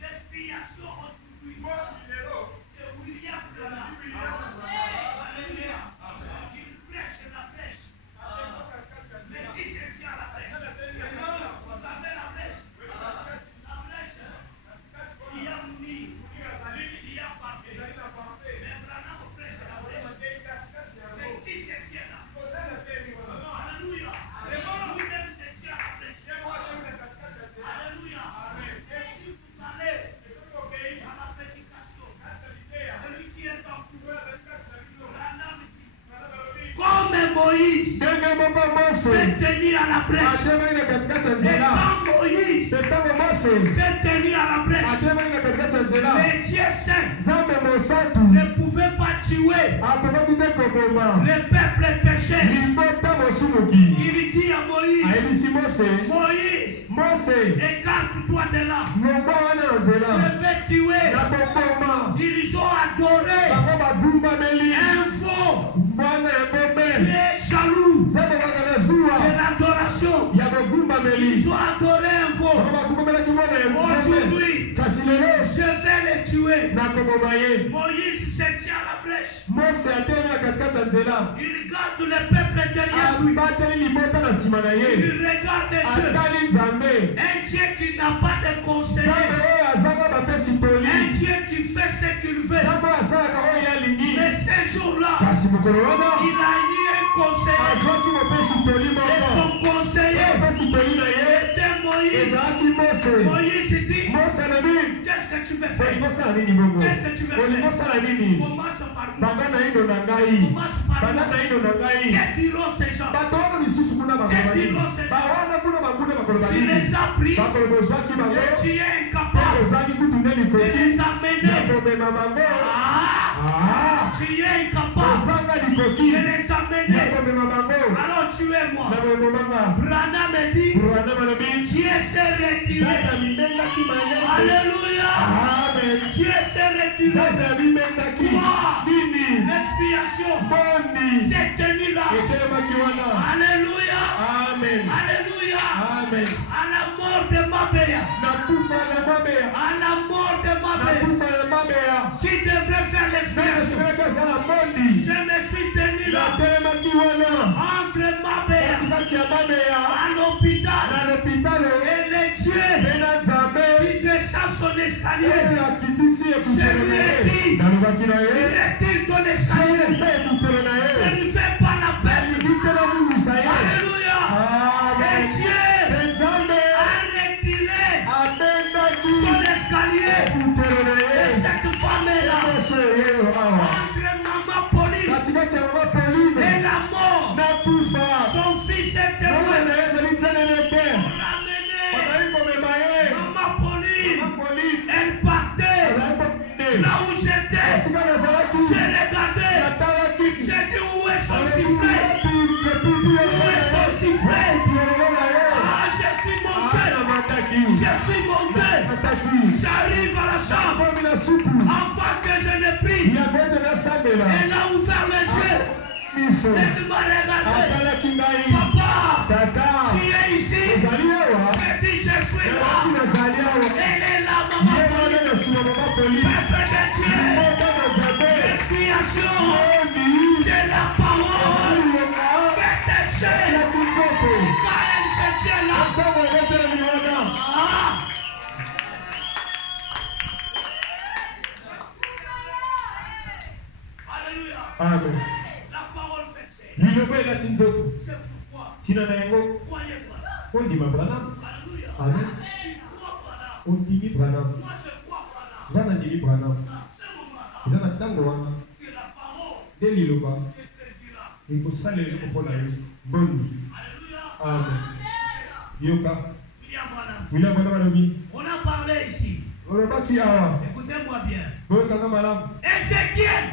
L'expiation aujourd'hui, c'est William Branham. Alléluia. Il prêche la pêche. Mais qui se tient à la pêche? Vous avez la flèche. La flèche. Il y a Mouni. Il y a parfait. Mais Branham prêche la flèche. Mais qui se tient là? Alléluia. Vous-même se tient à la flèche. Alléluia. Et si vous allez à la prédication, celui qui est en vous, Branham dit, comme Moïse s'est tenu à la brèche. Et quand Moïse s'est tenu à la brèche, les dieux saints ne pouvaient pas tuer le peuple péché. Il dit à Moïse, écarte-toi de là. Je vais tuer. Ils ont adoré un faux. Tu es jaloux de l'adoration. Ils ont adoré un faux. Aujourd'hui, Je vais les tuer. Moïse se tient à la brèche. Il garde le peuple derrière lui. Il regarde Dieu. Un Dieu qui n'a pas de conseiller. Un Dieu qui fait ce qu'il veut. Mais ce jour-là, il a eu un conseiller. Et son conseiller était Moïse. Moïse dit, qu'est-ce que tu veux faire? Qu'est-ce que tu veux faire? Commence par moi. Commence par moi. Que diront ces gens? Que diront ces gens? Tu les as pris et tu es incapable de les amener. Tu es incapable de les amener. Alors tu es moi. Branham me dit, Dieu s'est retiré. Alléluia. Dieu s'est retiré. Moi, l'expiation s'est tenue là. Alléluia. Alléluia. À la mort de Mabéa. À la mort de Mabéa. Qui devrait faire l'expiation? Je me suis tenu là. Entre Mabéa à l'hôpital et les dieux qui descend son escalier. Je lui ai dit, retire ton escalier. Je ne fais pas la peine. Alléluia. Et Dieu a retiré son escalier. Et cette femme-là, entre Maman Pauline et la mort, son fils était mort. Maman Pauline, elle partait là où j'étais. J'ai regardé. J'ai dit, où est son sifflet? Où est son sifflet? Ah, je suis monté. J'arrive à la chambre. Enfin que je ne prie. Elle a ouvert les yeux. Elle m'a regardé. Papa, tu es ici. J'ai dit, je suis là. Elle est là, Maman Pauline. Peuple de Dieu. L'expiation. C'est la parole. Faites tes chaînes. Quand elle se tient là. Alléluia. Amen. La parole fait chaîne. C'est pourquoi. Croyez-moi là. Alléluia. Amen. Moi je crois Branham. Ce moment-là, que la parole te saisira. Alléluia. Amen. William Branham. On a parlé ici. Écoutez-moi bien. Ézéchiel.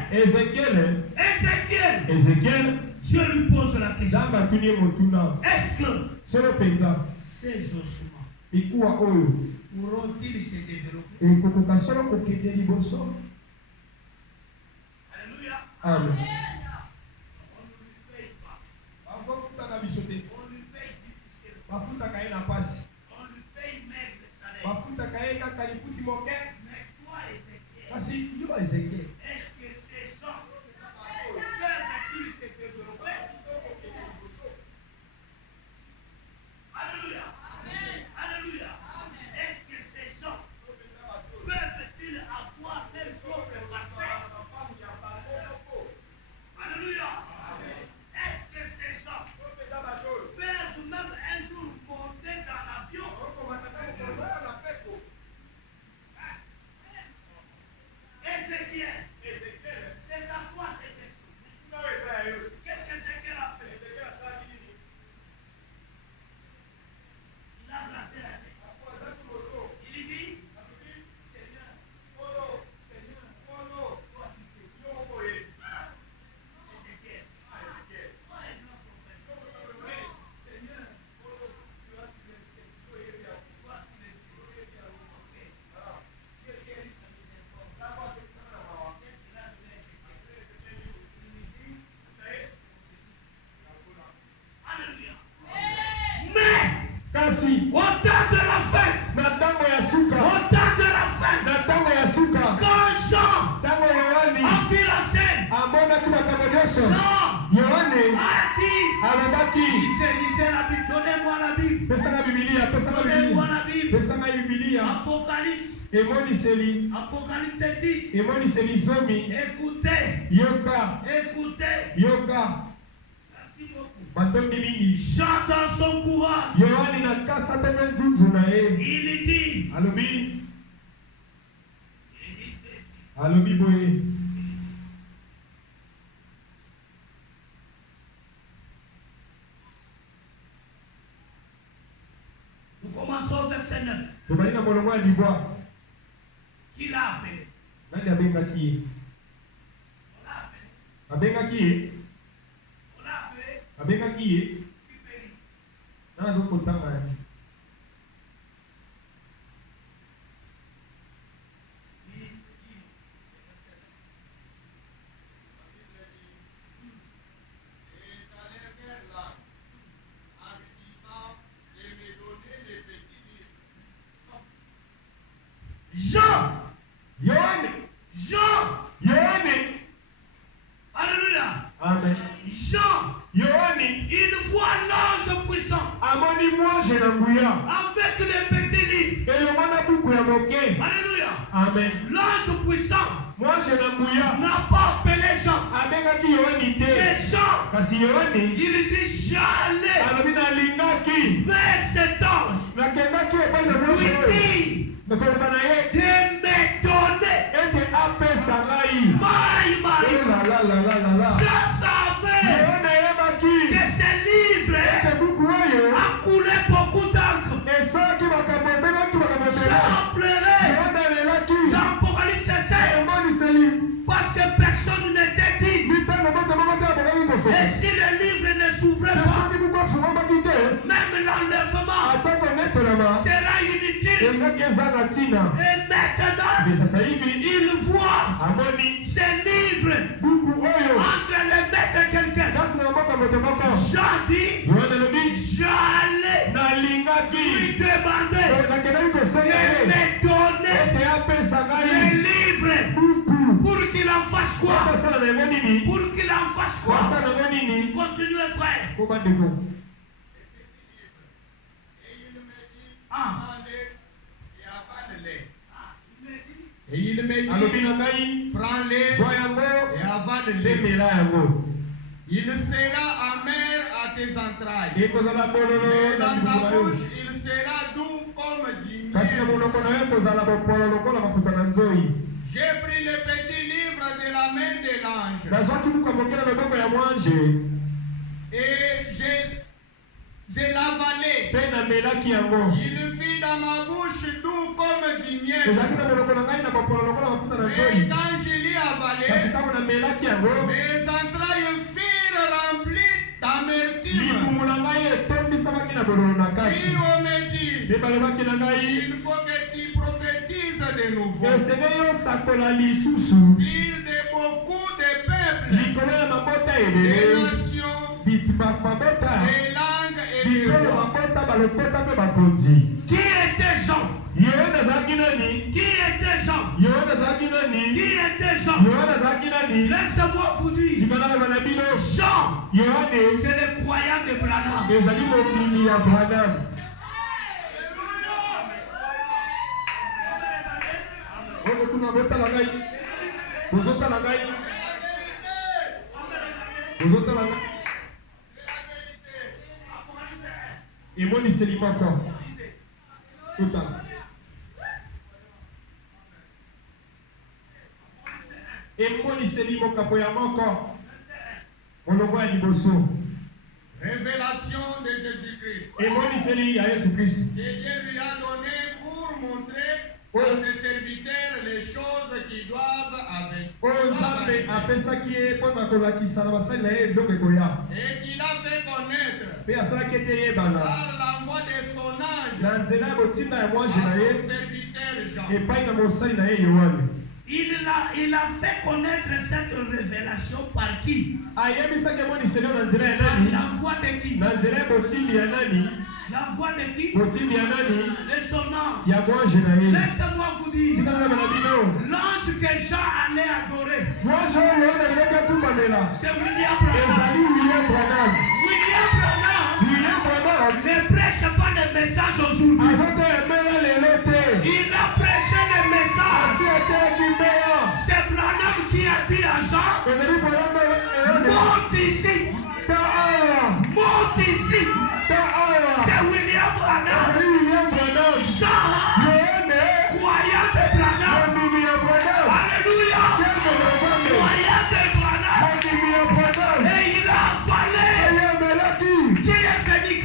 Dieu lui pose la question. Est-ce que ces ossements pourront-ils se développer? Alléluia. Amen. On ne lui paye pas. On lui paye difficilement. On lui paye maigre salaire. Mais toi, Ézéchiel, est-ce que ces gens peuvent-ils se développer? Alléluia. Alléluia. Est-ce que ces gens peuvent-ils avoir des autres passés? Alléluia. Est-ce que ces gens peuvent même un jour monter dans l'avion? Ézéchiel. Jean Yohane a dit, alobaki lisez la Bible, donnez-moi la Bible. pesanga Biblia, pesanga Donnez-moi Biblia, la Bible. pesanga Biblia. Apocalypse. Emoniseli, Apocalypse 10. emoniseli zomi. Écoutez. Yoka, Écoutez. yoka. Merci beaucoup. Batondi mingi. Jean dans son courage. Yohane na kasa teme nzunzu na ye. Il dit. Alobi, Il dit ceci. alobi boye. Nous commençons au verset 9. Tobali na molongo ya libwa. Qui l'a appelé? Nani abengaki ye? On l'a appelé. Abengaki ye? On l'a appelé. Abengaki ye? Qui périt? Nani azokotanga ye? Jean. Yohane, Jean. Yohane. Alléluia. Amen. Jean. Yohane Il voit l'ange puissant amoni mwanje na nguya. avec les petits livres. Elongana buku ya moke. Alléluia. Amen. L'ange puissant Mwanje na nguya. n'a pas appelé Jean. Abengaki Yohane te. Mais Jean, Kasi Yohane il dit j'allais alobi nalingaki. vers cet ange. Nakendaki epai na mwanje Lui oyo. dit Nakoloba na ye de me donner. ete apesa ngai. Maï, maï. La. Je savais Yohane ayebaki que ce livre ete buku oyo a coulé beaucoup d'encre. esalaki makambo ebengaki makambo ebele. Jean pleurait Yohane alelaki. dans Apocalypse 16 Emoniseli parce que personne n'était digne. mitano moto moko te abongaki Et kosoka. si le livre ne s'ouvrait pas, soki buku afungwamaki te même l'enlèvement ata konetelama sera inutile. engaki eza na ntina. Et maintenant, Nde sasa hivi il voit amoni ce livre buku oyo entre les mains de quelqu'un. kati na maboko ya moto moko. Jean dit, Yohane alobi j'allais nalingaki lui demander nakendaki kosenga de ye me donner ete apesa le ngai livre buku. pour qu'il en fasse quoi? Basala na yango nini? Pour qu'il en fasse quoi? Basala na yango nini? Continuez, frère. Po bandeko. Ah. Et il me dit, Alobi na ngai prends-les zwa yango et avale-les. lemela yango. Il sera amer à tes entrailles. Ekozala bololo Mais na dans libumu ta na yo. bouche, il sera doux comme du Kasi na miel. monoko na yo ekozala bopolo lokola mafuta na nzoi. J'ai pris le petit livre de la main de l'ange Nazwaki buku ya moke na loboko ya mwanje et je l'avalai. mpe namelaki yango. Il fut dans ma bouche doux comme du miel. Ezalaki na monoko na ngai na bopolo lokola mafuta na Et nzoi. quand je l'ai Kasi avalé, ntango namelaki yango mes entrailles furent remplies d'amertume. libumu na ngai etombisamaki na bololo na Puis kati. on me dit, Mpe balobaki na ngai il faut que tu prophétises de nouveau esenge yosakola lisusu sur de beaucoup de peuples, likolo ya mabota de ebele. nations, Mabota de langues et de bikolo rois. mabota balokota mpe bakonzi. Qui était Jean? Yohane azalaki nani? Qui était Jean? Yohane azalaki nani? Qui était Jean? Yohane azalaki nani? Laissez-moi vous dire, Zibana na bino. Jean, Yohane c'est le croyant de Branham. ezali mokili ya Branham. Oyo kuna botala ngai. Bozotala ngai. Bozotala ngai. Emoniseli moko. Kuta. Emoniseli mokapo ya moko. Molongo ya liboso. Révélation de Jésus-Christ. Emoniseli ya Yesu Kristo. Que Dieu lui a donné pour montrer à ses serviteurs les choses qui doivent avec. Oyo Nzambe apesaki ye mpo na kolakisa na basali na ye biloko ekoya. Et qu'il a fait connaître Mpe asalaki ete yebana par l'envoi de son ange na nzela ya botinda ya mwanje na à ye son serviteur Jean. epai na mosali na ye Yohane. Il a fait connaître cette révélation par qui? La voix de qui? La voix de qui? De son ange. Laissez-moi vous dire, l'ange que Jean allait adorer, c'est William Branham. William Branham ne prêche pas le message aujourd'hui. Il a prêché le message. C'est Branham qui a dit à Jean, monte ici. Monte ici. C'est William Branham. Jean, croyant de Branham. Alléluia. Croyant de Branham. Et il a avalé. Qui est Phoenix?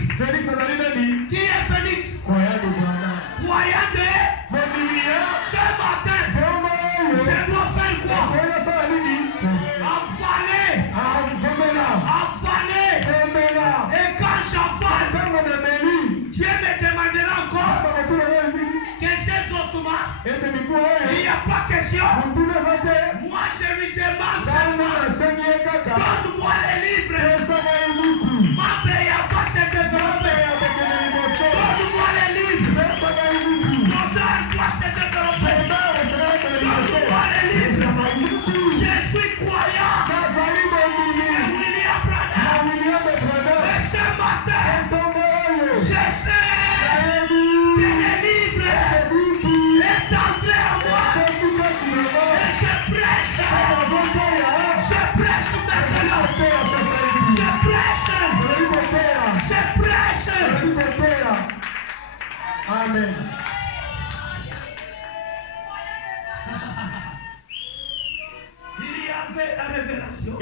Qui est Phoenix? Croyant de ce matin. Je dois faire quoi? Avaler. Et quand j'avale, Dieu me demandera encore que ces ossements, il n'y a pas question. Moi je lui demande seulement, donne-moi les livres. Ma paix va se développer. Donne-moi les livres. Mon âme doit se développer. Donne-moi les livres. Je suis croyant. Et William Branham. Et ce matin, j'essaie que les livres est entré en moi. Et je prêche. Je prêche maintenant. Je prêche. Amen. Il y avait la révélation.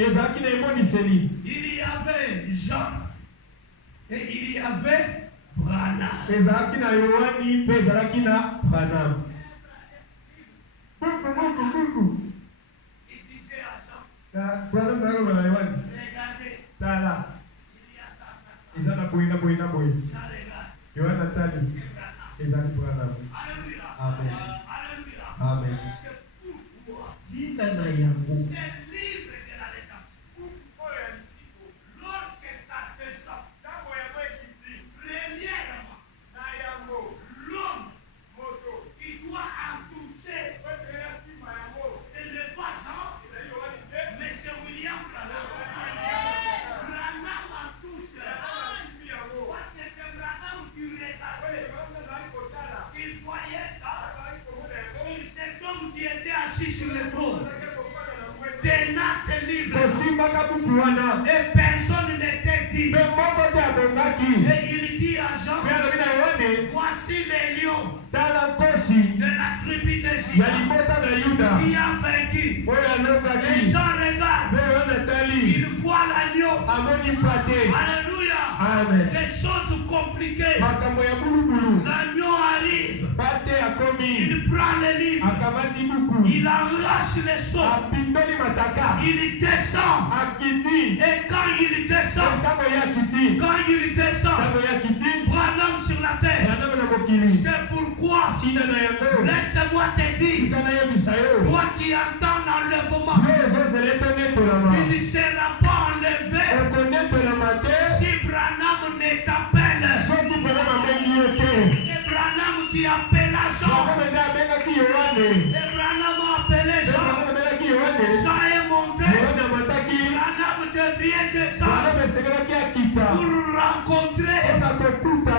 Il y avait Jean. Et il y avait Branham. Il disait à Jean, regardez, il y a ça. Jean regarde. Alléluia. Amen. C'est pourquoi ce livre de la rédemption, lorsque ça descend, premièrement, l'homme qui doit en toucher, ce n'est pas Jean, mais c'est William Branham. Branham en touche. Parce que c'est Branham qui regarde. Il voyait ça. Sur cet homme qui était assis sur le trône. Tenant ce livre. Et personne n'était dit. Et il dit à Jean, voici les lions de la tribu de Juda qui a vaincu. Et Jean regarde. Il voit l'agneau. Alléluia. Amen. Des choses compliquées. L'agneau arrive. Il prend le livre. Il arrache les sceaux. Il descend. Et quand il descend, Branham sur la terre. C'est pourquoi, laisse-moi te dire, toi qui entends l'enlèvement, tu ne seras pas enlevé si Branham ne t'appelle. C'est Branham qui appelle Jean. Et Branham a appelé Jean. Jean est monté. Branham devient descendre pour rencontrer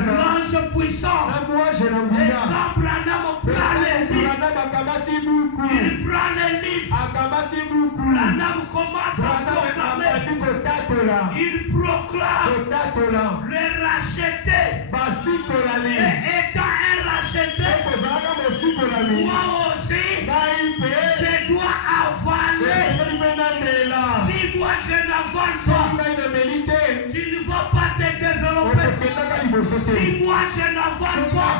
l'ange puissant. Et quand Branham prend les livres, il prend les livres. Branham commence à proclamer. Il proclame le racheté. Et étant un racheté, moi aussi, je dois avaler. Si moi je n'avale pas, tu ne vas pas te développer. Si moi je n'avale pas,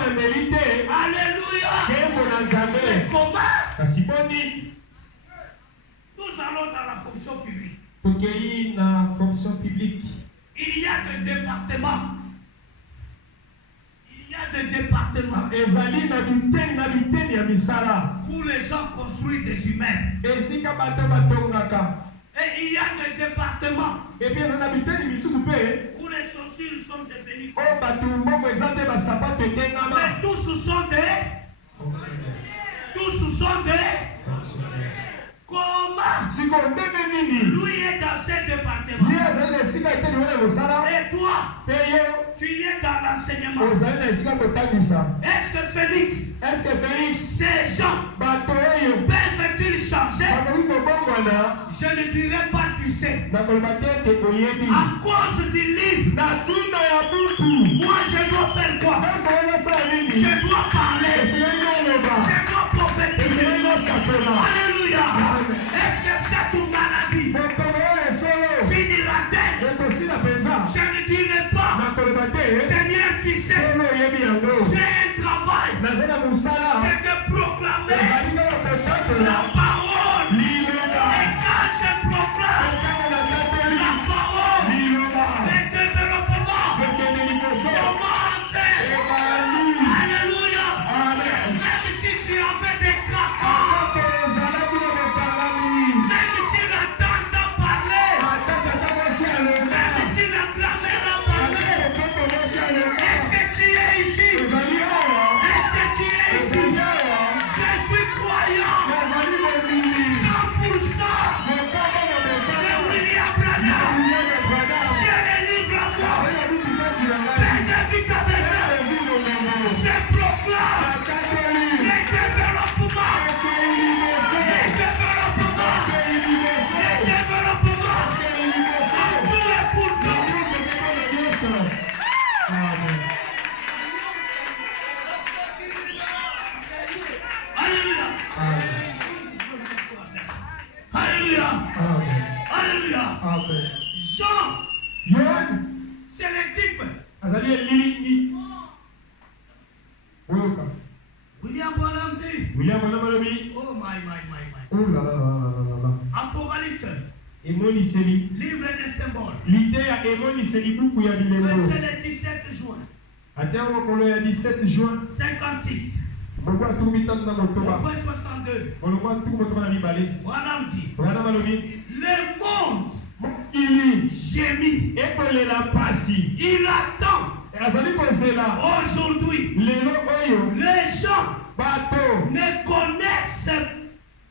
alléluia. Mais comment? Nous allons dans la fonction publique. Il y a des départements. Il y y a des départements ezali na biteni ya misala où les gens construisent des humains. esika bato batongaka Et il y a des départements epi eza na biteni misusu mpe où les chaussures sont devenues. oyo bato mbongo eza te basapato etengama Mais tous sont des. Tous sont des. Comment? siko ndenge nini Lui est dans ce département. ye azali na esika eteni wana mosala Et toi, mpe yo tu es dans l'enseignement. ozali na esika kotangisa Est-ce que Félix, eske Félix ces gens, bato oyo peuvent-ils changer? bakoki kobongwana Je ne dirais pas tu sais. nakoloba te ete oyebi À cause du livre, na ntina ya buku moi je dois faire quoi? esali nasala nini Je dois parler. esengeli noloba Je dois prophétiser. esengeli nosakola Alléluia. Est-ce que cette maladie bokomo oyo esolo finira-t-elle? ekosila mpenza Je ne dirai pas. nakoloba te Seigneur, tu sais, solo oyebi yango j'ai un travail. naza na mosala C'est de proclamer ezali kaka kotatola la parole. liloba Et quand je proclame ntango natatoli la parole, liloba le développement kokende liboso commence. ebandi Alléluia. amen Même si tu avais des craquants, akoko ezalaki na bokalami même si la tante a parlé, ataka takosi aloba même si la grand-mère a parlé, okoko mosi aloba est-ce que tu es ici? ezali awa Est-ce que tu es ici? ezali awa Je suis croyant nazali mobili 100% mokoko na mokoko de William Branham. William Branham J'ai le livre à moi. oyo bitikati na ngai Père David Abedin, ebi lomongo je proclame atatoli le développement. akei liboso Le développement. akei liboso Le développement. akei liboso En tout et pour tout. nyonso keko na nyonso amen Alléluia. amen Alléluia. amen Alléluia. amen Jean, yohane c'est l'équipe. azali elilingi oyoka William Branham dit, william Branham alobi oh my. olalalalalala Apocalypse, emoniseli livre des symboles. liteya emoniseli buku ya bilembo C'est le 17 juin ate mokolo ya 17 juin 56. molongo atuku mitano na Au motoba point 62. molongo atuku motoba na mibale Branham dit, Branham alobi le monde mokili gémit. ekolela pasi Il attend azali kozela aujourd'hui. lelo oyo Les gens bato ne connaissent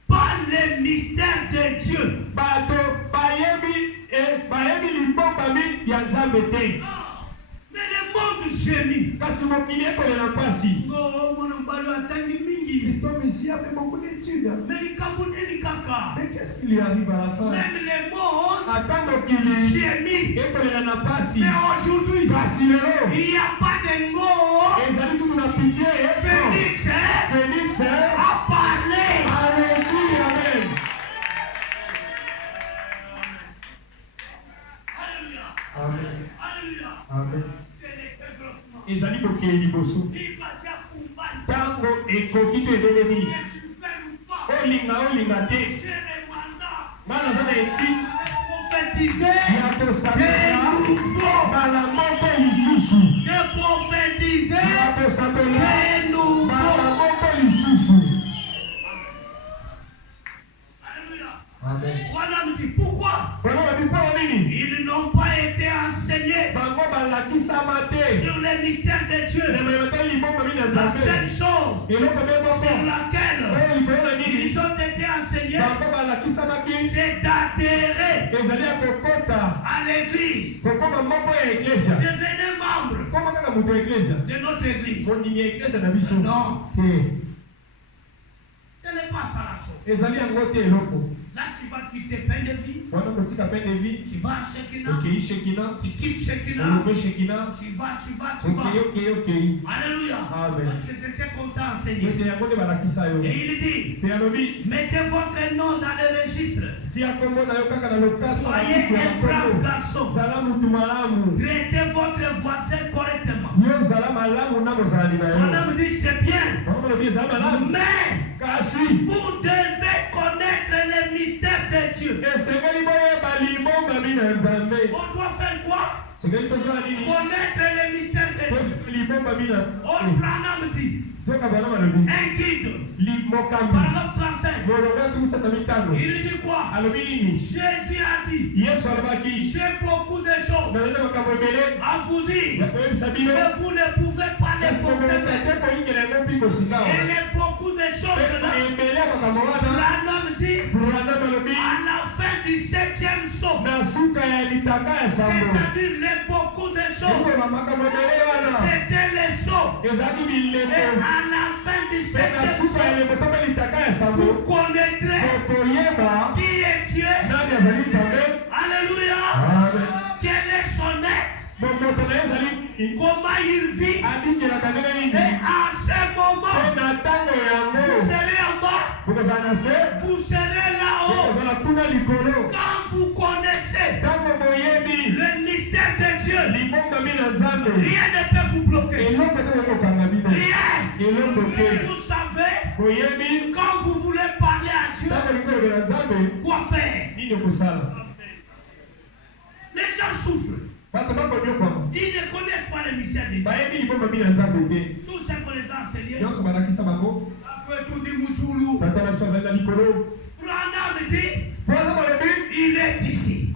pas les mystères de Dieu. bato bayebi libombami ya nzambe te Ah, mais le monde gémit. kasi mokili ekolela mpasi Oh, mon mbalo atangi mingi. cet homme ici a fait beaucoup d'études Mais likambo nini kaka? mais qu'est-ce qui lui arrive à la fin Même le monde ata mokili gémit. ekolela na mpasi Mais aujourd'hui, kasi lelo il n'y a pas de mots. ezali susu na pitié Félix Félix a parlé. alobi amen Alléluia. amen Alléluia. amen C'est le développement. ezali kokeye liboso Il va dire combattre. ntango ekoki te ebelemi Mais tu fais ou pas? olinga te J'ai le mandat nga naza na eti de prophétiser ya de kosakela nouveau. mbala moko lisusu De prophétiser ya kosakela de nouveau. mbala moko lisusu Alléluia. amen Voilà me dit pourquoi wana babi mpo nini ils n'ont pas été enseignés bango balakisama te sur les mystères de Dieu. emayota libomba mini ya La nzambe seule chose eloko mpe sur moko laquelle oyo likolo na nini ils ont été enseignés, bango balakisamaki c'est d'adhérer ezali ya kokota à l'église, kokoma moko ya eklesia devenir membre koma kaka moto ya eklesia de notre église. mondimi ya eklesia na biso Non, te ce n'est pas ça la chose. ezali yango te eloko Là, tu vas quitter pain de vie, wana kotika pe de vie tu vas à Shekinah, okei shekina tu quittes Shekinah, olobe shekina tu vas. okei Alléluia. Amen. Parce que c'est ce qu'on t'a enseigné. ete yango nde balakisa yo Et il dit, te alobi mettez votre nom dans le registre. tia kombo na yo kaka na lokasa Soyez un brave garçon. zala mutu malamu Traitez votre voisin correctement. yo zala malamu na mozalani na On yo me dit c'est bien. bango balobi ezala malamu Mais kasi vous devez connaître les mystères de Dieu. esengeli boyeba libombami na nzambe On doit faire quoi? ce Connaître les mystères de Dieu. On Branham dit. Un guide. Paragraphe 35. Il dit quoi? Jésus a dit. J'ai beaucoup de choses à vous dire. Mais vous ne pouvez pas les comprendre. Il y a beaucoup de choses là. Branham dit. À la fin du 7e saut. C'est-à-dire les beaucoup de choses. C'était les sauts. Et à la fin du 7e saut, vous connaîtrez qui est Dieu. Alléluia. Quel est son être. Comment il vit. Et à ce moment, vous serez en bas. Vous serez là-haut. Quand vous connaissez le mystère de Dieu, rien ne peut vous bloquer. Rien. Vous savez, quand vous voulez parler à Dieu, quoi faire? Les gens souffrent. Ils ne connaissent pas le mystère de Dieu. Tout ce qu'on les a enseignés. Après tout dit Moutoulou. Branham dit, il est ici.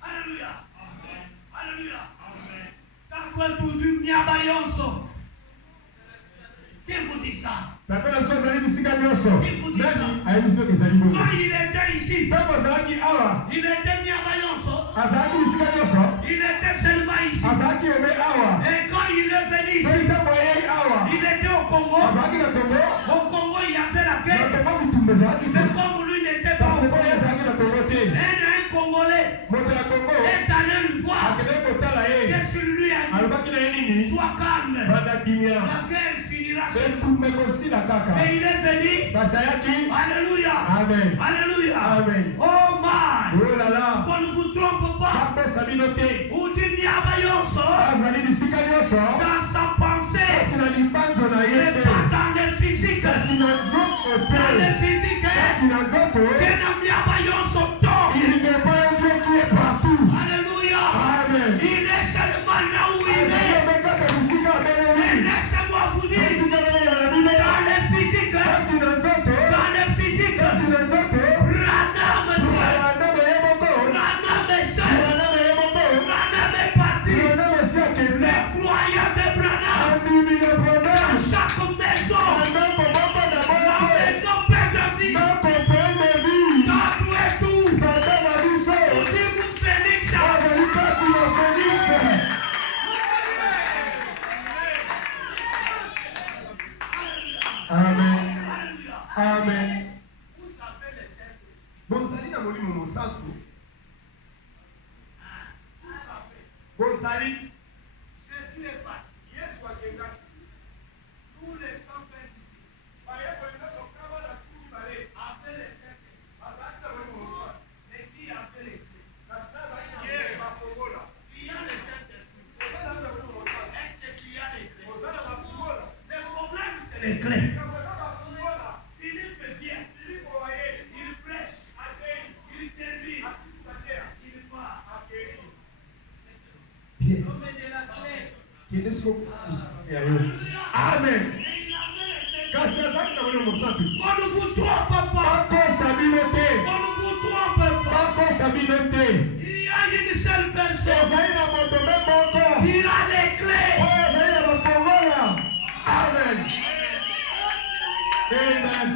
Alléluia. Alléluia. Après tout dit Miabayonso. Qui vous dit ça? Qui vous dit ça? Quand il était ici, il était Miabayonso. Il était seulement ici. Et quand il est venu ici, il était au Congo. Au Congo, il y avait la guerre. Mais comme lui n'était pas au Congo, un Congolais est allé le voir. Qu'est-ce qu'il lui a dit? Sois calme. La guerre finira seule. Et il est venu. Alléluia. Amen. Alléluia. Amen. Oh man. Oh là là. Qu'on ne vous trompe pas. Ou dit Miabayonso. Dans sa pensée. Et pas dans le physique. Dans le physique. Il n'est pas un Dieu qui est partout. Alléluia. Amen. Il est seulement là où il est. Mais laissez-moi vous dire. Dans le physique. Branham est parti. Les croyants de Branham. Dans chaque maison. La maison paix de vie. Dans tout et tout. Vous dites vous Félix. Amen. Amen. Vous savez les cercles. Bozali na molimo mosantu. Bozali. Jésus est parti. Yesu akendaki. Tous les 120 disciples. Bayeko nyonso kama na kumi bale. A fait les cercles. Bazali na molimo mosantu. Mais qui a fait les clés? Kasi nazali na mafongola. Qui a le Saint-Esprit? Ozali na molimo mosantu. Est-ce que tu as les clés? Ozali na mafongola. Le problème, c'est les clés. Kamoza mafongola. Philippe vient. Filipo waye. Il prêche. Akei. Il termine. Asisi na terre. Il part. Akei. Bien. L'homme de la clé. Kende siko kusikia yo. Amen. Kasi azali na molimo mosantu. On ne vous trompe pas. Bakosa bino te. On ne vous trompe pas. Bakosa bino te. Il y a une seule personne Ezali na moto me moko. qui a les clés. Oyo ezali na mafongola. Amen. Amen.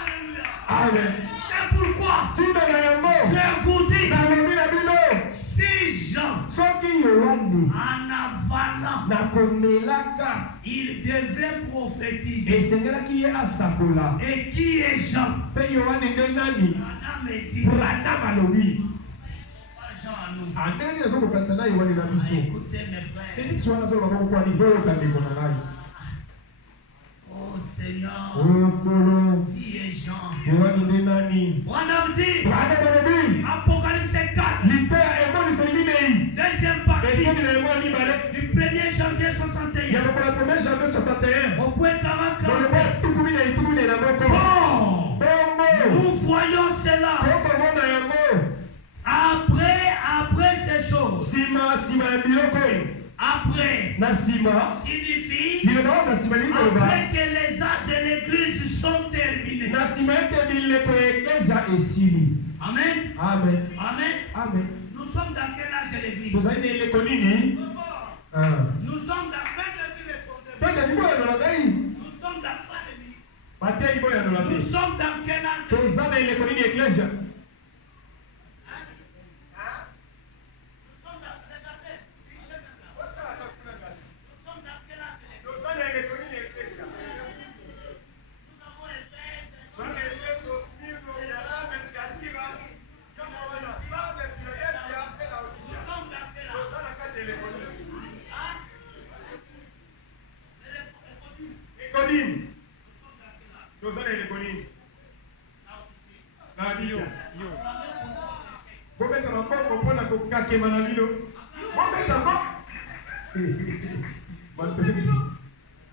Alléluia. Amen. C'est pourquoi Tina na yango. je vous dis, Nalobi na bino. si Jean, Soki Yohane en avalant, na komelaka il devait prophétiser. esengelaki ye asakola. Et qui est Jean? Mpe Yohane nde nani? Branham dit, Branham alobi. pas Jean à nous. Andenge nazokokanisa na Yohane na biso. Écoutez mes frères. Félix wana azoloba kokwani boyoka ndeko na ngai. Oh Seigneur, Okolo. qui est Jean? Yohane nde nani? Branham dit, Branham alobi. Apocalypse 4, Lipe ya emoniseli minei. deuxième partie. partie du 1er janvier 61 au point 40. Bon, nous voyons cela. Après ces choses. Après signifie après que les âges de l'église sont terminés. Amen. Amen. Amen. Amen. Nous sommes dans quel âge de l'église? Nous sommes dans fin de vie de Nous sommes dans pas de ministre. Nous sommes dans quel âge de l'église? Nous sommes dans quel âge de l'église? Nous avons Éphèse.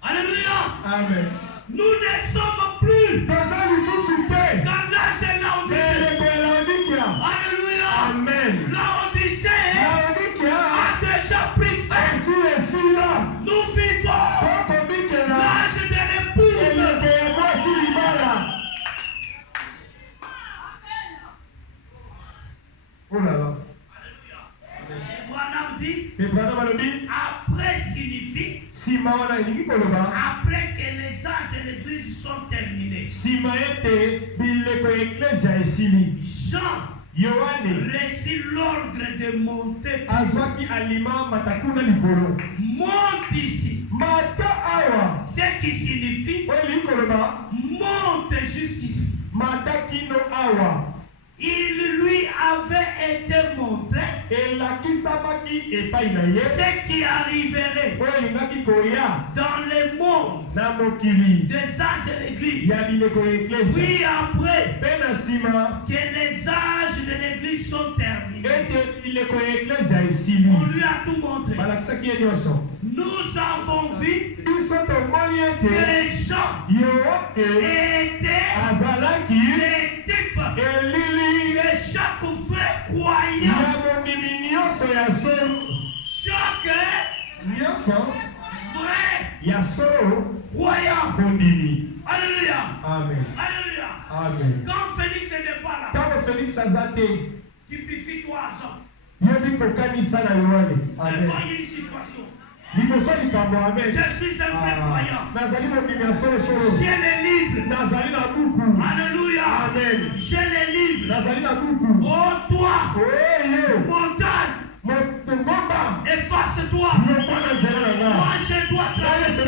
Alléluia. Amen. Nous ne sommes plus dans Dans l'âge de Laodicée. Alléluia. Amen. Laodicée a déjà pris fin. Nous vivons l'âge de l'épouse. Oh là là. Et Branham dit, après signifie, après que les âges de l'église sont terminés. Jean reçut l'ordre de monter. Monte ici. Ce qui signifie, monte jusqu'ici. Il lui avait été montré ce qui arriverait dans le monde des âges de l'église. Puis après que les âges de l'église sont terminés, on lui a tout montré. Nous avons vu que Jean était les types de chaque frère croyant. Chaque frère croyant. Alléluia. Amen. Alléluia. Amen. Quand Félix n'est pas là, typifie-toi Jean. Amen. Voyez une situation. Je suis un frère croyant. J'ai les livres. Alléluia. J'ai les livres. Oh toi, montagne, efface-toi. Moi je dois traverser.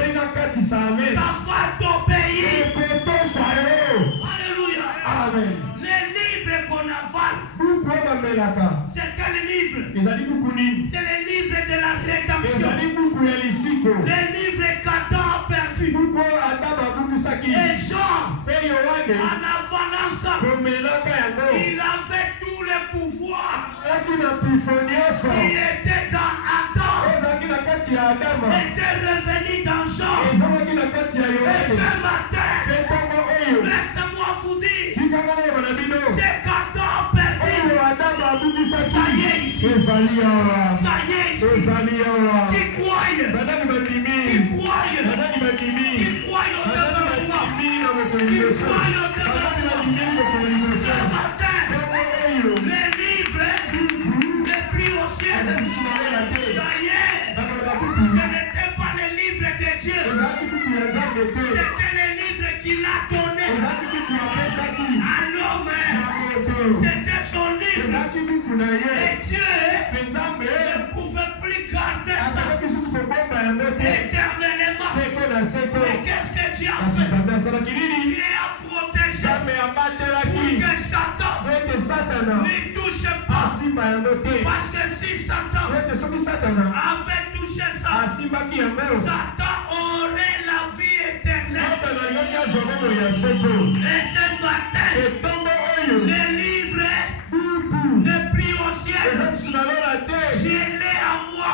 Ça va t'obéir. Alléluia. Amen. Les livres qu'on avale, c'est quel livre? C'est les livres de la rédemption. Les livres qu'Adam a perdu. Et Jean, en avalant ça, il avait tout le pouvoir qui était dans Adam, était revenu dans Jean. Et ce matin, laissez-moi vous dire, c'est qu'Adam a perdu. Ça y est ici. Ça y est ici. Qui croit au développement. Ce matin, les livres les plus au ciel. D'ailleurs, ce n'était pas les livres de Dieu. C'était les livres qu'il a donnés à l'homme. C'était son livre. Et Dieu ne pouvait plus garder ça éternellement. Mais qu'est-ce que Dieu a fait? Dieu a protégé pour que Satan ne touche pas. Parce que si Satan avait touché ça, Satan aurait la vie éternelle. Et ce matin, les livres ne prient au ciel. Je l'ai à moi.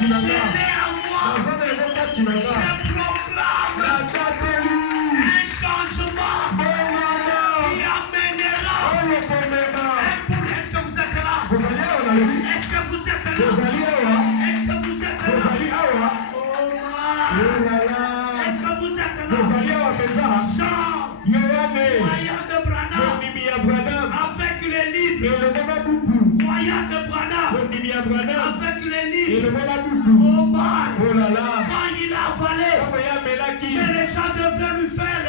kati na Je nga. l'ai en moi. Naza na yango kati na nga. Je proclame Nakateli un changement bongwana qui amènera oyo komema. Est-ce que vous êtes là? Bozali awa nalobi. Est-ce que vous êtes là? Bozali awa. Est-ce que vous êtes là? Bozali awa. Oh Oh my. là là. Est-ce que vous êtes là? Bozali awa penza. Jean, Yohane. croyant de Branham, Mondimi ya Branham. avec les livres. Elobela buku. Croyant de Branham, Mondimi ya Branham. avec les livres. Elobela buku. Oh my. Oh là là. Quand il a avalé, Kama ya melaki. mais les gens devaient lui faire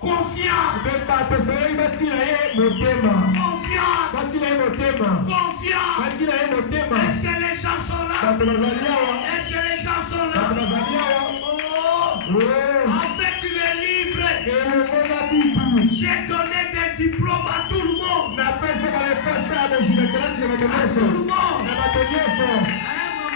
confiance. Bato soki batina ye motema. Confiance. Batina ye motema. Confiance. Batina ye motema. Est-ce que les gens sont là? Bato bazali awa. Est-ce que les gens sont Bato là? bazali awa. Oh, Oh. avec les livres, Elobela buku. j'ai donné des diplômes à tout le monde. Napesa balepesa ya bozwi na kelasi ya bato À nyonso. tout le monde. Na bato nyonso. Maman,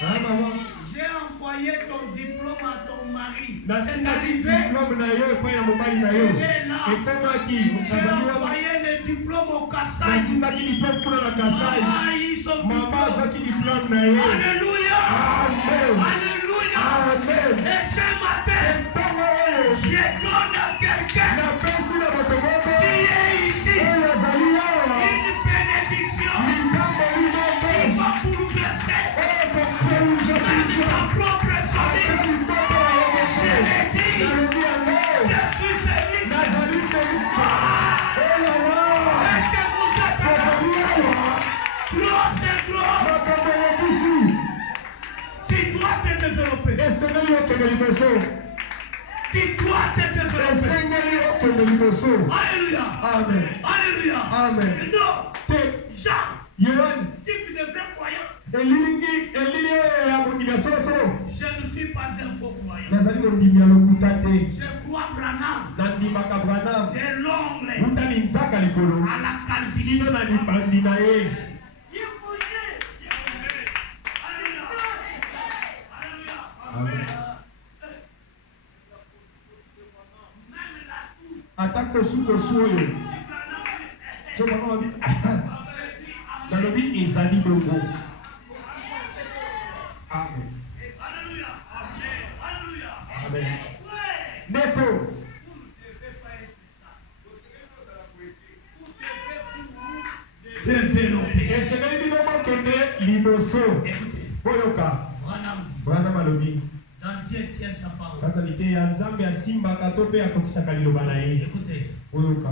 Ah, maman. j'ai envoyé ton diplôme à ton mari. C'est Nasindaki arrivé. diplôme na yo epai ya mobali na yo. Elle est là. Ekomaki. J'ai Nazali wana. envoyé les diplômes au Kassai. Natindaki diplôme kuna na Kasai. Maman, ils sont Mama diplômes. azwaki diplôme na ye. Alléluia. Amen. Alléluia. Amen. Et ce matin, Ntango oyo je donne à quelqu'un napesi na moto moko qui est ici oyo azali awa une bénédiction likambo qui linoko va bouleverser oyo kokonza même biso sa propre ata famille. libota ya yo moko. Je l'ai dit, Nalobi yango je suis Félix. nazali Félix. Oyala Est-ce que vous êtes là? kozali awa Trop, c'est trop. makambo yokisi Tu dois te développer. esengeli okende liboso. Tu dois te développer. Esengeli okende liboso. Alléluia. Amen. Alléluia. Amen. Non, Te Jean, Yohane tu deviens croyant. elili oyo ya mondimi ya solosolo Je ne suis pas un faux croyant. nazali mondimi ya lokuta te. Je crois Branham nandimaka Branham de l'ongle wuta linzaka likolo à la calvitie. kino na libandi na ye. Amen. ata kosukosu oyo so bango babi nalobi ezali bongo. Amen. Amen. Ndeko Développer. esengeli bino mokende liboso. Boyoka Branham alobi Dans Dieu tient sa parole. kaka lite ya nzambe asimbaka to mpe akokisaka liloba na ye. Écoutez, Boyoka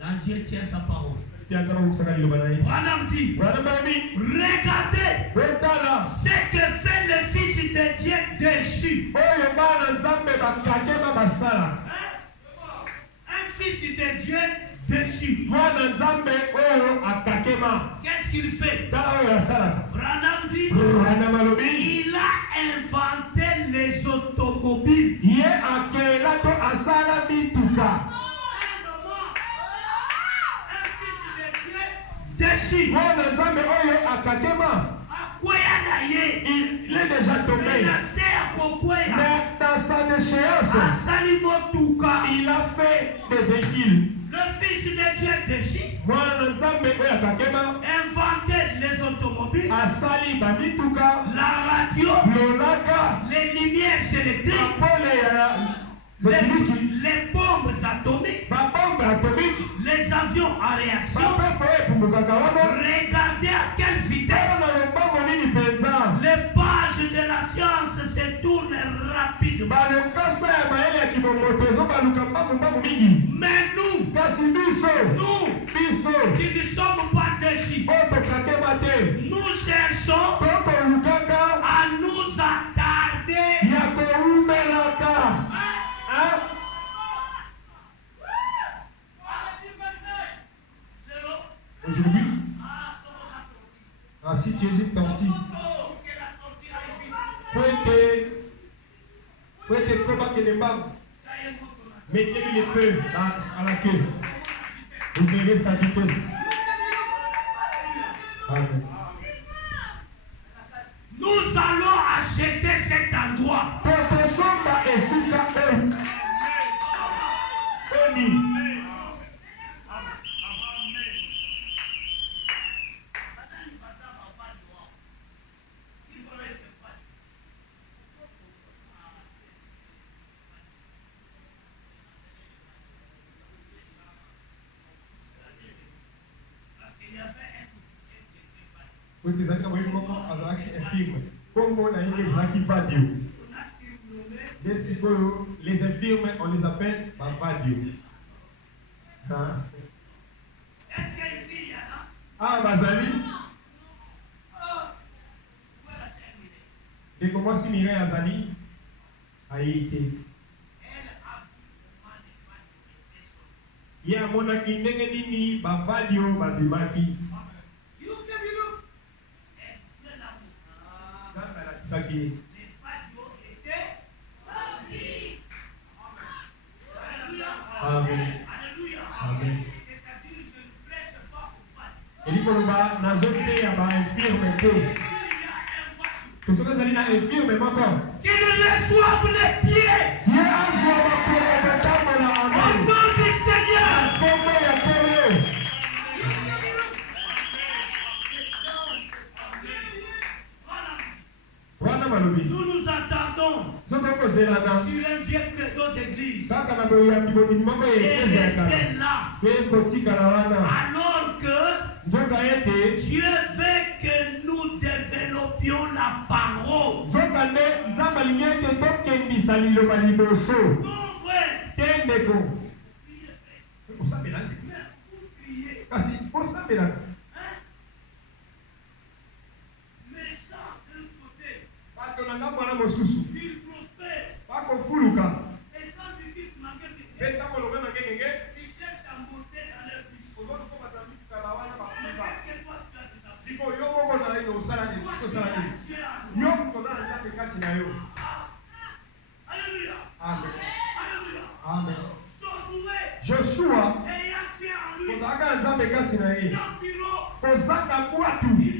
dans Dieu tient sa parole. te ata bakokisaka liloba na ye. Branham dit, Branham alobi regardez otala ce que fait le Fils de Dieu déchu. oyo bana nzambe bakakema basala. Un Fils de Dieu déchu. Mwana nzambe oyo akakema Qu'est-ce qu'il fait? tala oyo asalaka. Branham dit, Branham alobi il a inventé les automobiles. ye akela to asala mituka. Un Fils de Dieu déchu. Mwana nzambe oyo akakema Akwea na ye. il est déjà tombé. Menacé à Kokwea. Mais dans sa déchéance, Asali motuka. il a fait des véhicules. Le Fils de Dieu déchu. Mwana nzambe oyo akakema Inventé les automobiles. asali bamituka La radio. lolaka Les lumières électriques. bapole ya Les, botimiki les bombes atomiques. babombe atomike Les avions à réaction. bapepo oyo epumbukaka wana. Regardez à quelle vitesse Tala na lombango nini mpenza. les pages de la science se tournent rapidement. balokasa ya mayele ya kibongoto ezobaluka mbambu mingi. Mais nous, kasi biso nous qui ne sommes pas déchus, oyo tokakema te nous cherchons tokolukaka à nous attarder. ya koumelaka. Aujourd'hui, si tu es une tortille, pouvez combattre les membres, mettez-lui les feux à la queue. Vous verrez sa vitesse. Amen. Nous allons acheter cet endroit. Potosomba esika Oni. Utizalika mwalimu moko azalaki infirme. Kombo na yeye ezalaki vadio. Dès que les infirmes, on les appelle vadio. Est-ce que ici il y en a? Ah, Bazali. Et comment si Mireille Azali a été? Il y a mon aki ndenge nini bavadio babimaki. Saki. Amen. Amen. Et dit qu'on va dans zone T à ba infirme T. Que ce que ça dit na infirme encore. Qu'il reçoive les pieds. Il y a un soir pour le temps là. Au nom du Seigneur. Comment il y a pour Nous nous attendons sur un vieux credo d'église. Et restez là. Alors que Dieu veut que nous développions la parole. Mon frère. Il prospère. Et quand tu dis il cherche à monter dans leur puissance. Qu'est-ce que toi tu as déjà fait? Alléluia. Amen. Joshua, Joshua, ayant en lui, sans bureau, il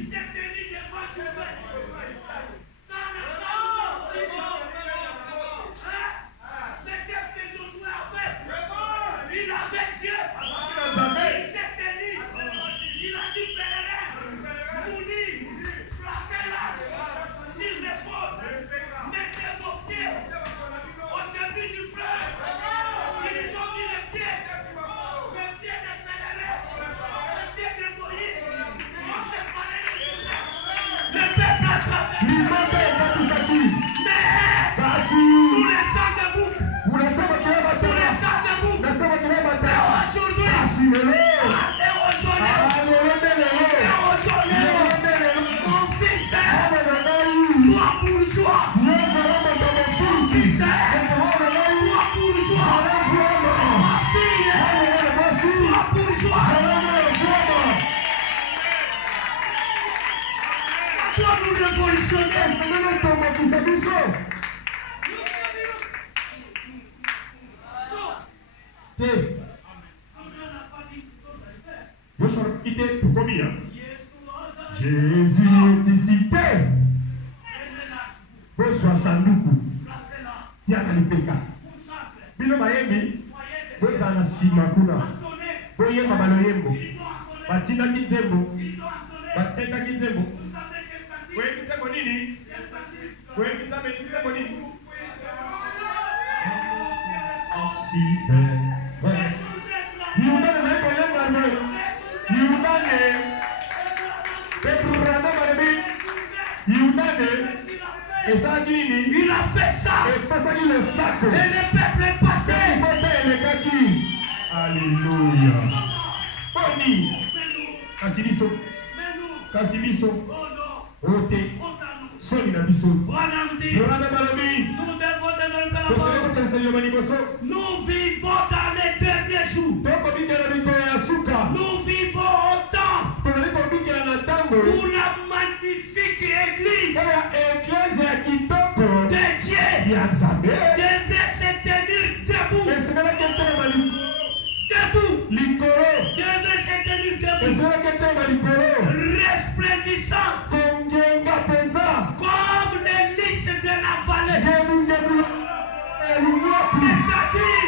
s'est tenu devant Dieu. Mais qu'est-ce que Josué a fait? Il avait Dieu. Il s'est tenu. Il a dit pèlerin, mouni, placez l'âge sur l'épaule. Mettez vos pieds au début du fleuve. Ils ont mis les pieds. Les pieds des pèlerins. Les pieds de Moïse. On s'est parlé de Josué. Le peuple a traversé. Mais tous les sangs de bouc. Tous les sangs de bouc. Mais aujourd'hui, mon fils soit bourgeois. Mon fils soit bourgeois. Ma fille soit bourgeois. À toi nous révolutionner. Joshua quitté pour combien? Jésus est cité. Bonsoir Sanduku. Tiens à l'ipeka. Bino Mayembi. Bonsoir Simakuna. Boyemba Baloyembo. Batina Kintembo. Batina Kintembo. Oui, Kintembo Nini. Oui, Kintembo Nini. Il a fait ça. Et le peuple est passé. Alléluia. Boni. Kasibiso. Kasibiso. Ote. Soni na biso. Nous devons développer. Nous vivons dans les derniers jours. Nous vivons au temps où la magnifique église de Dieu devait se tenir debout. Devait se tenir debout. Resplendissante. Comme les lys de la vallée. C'est-à-dire,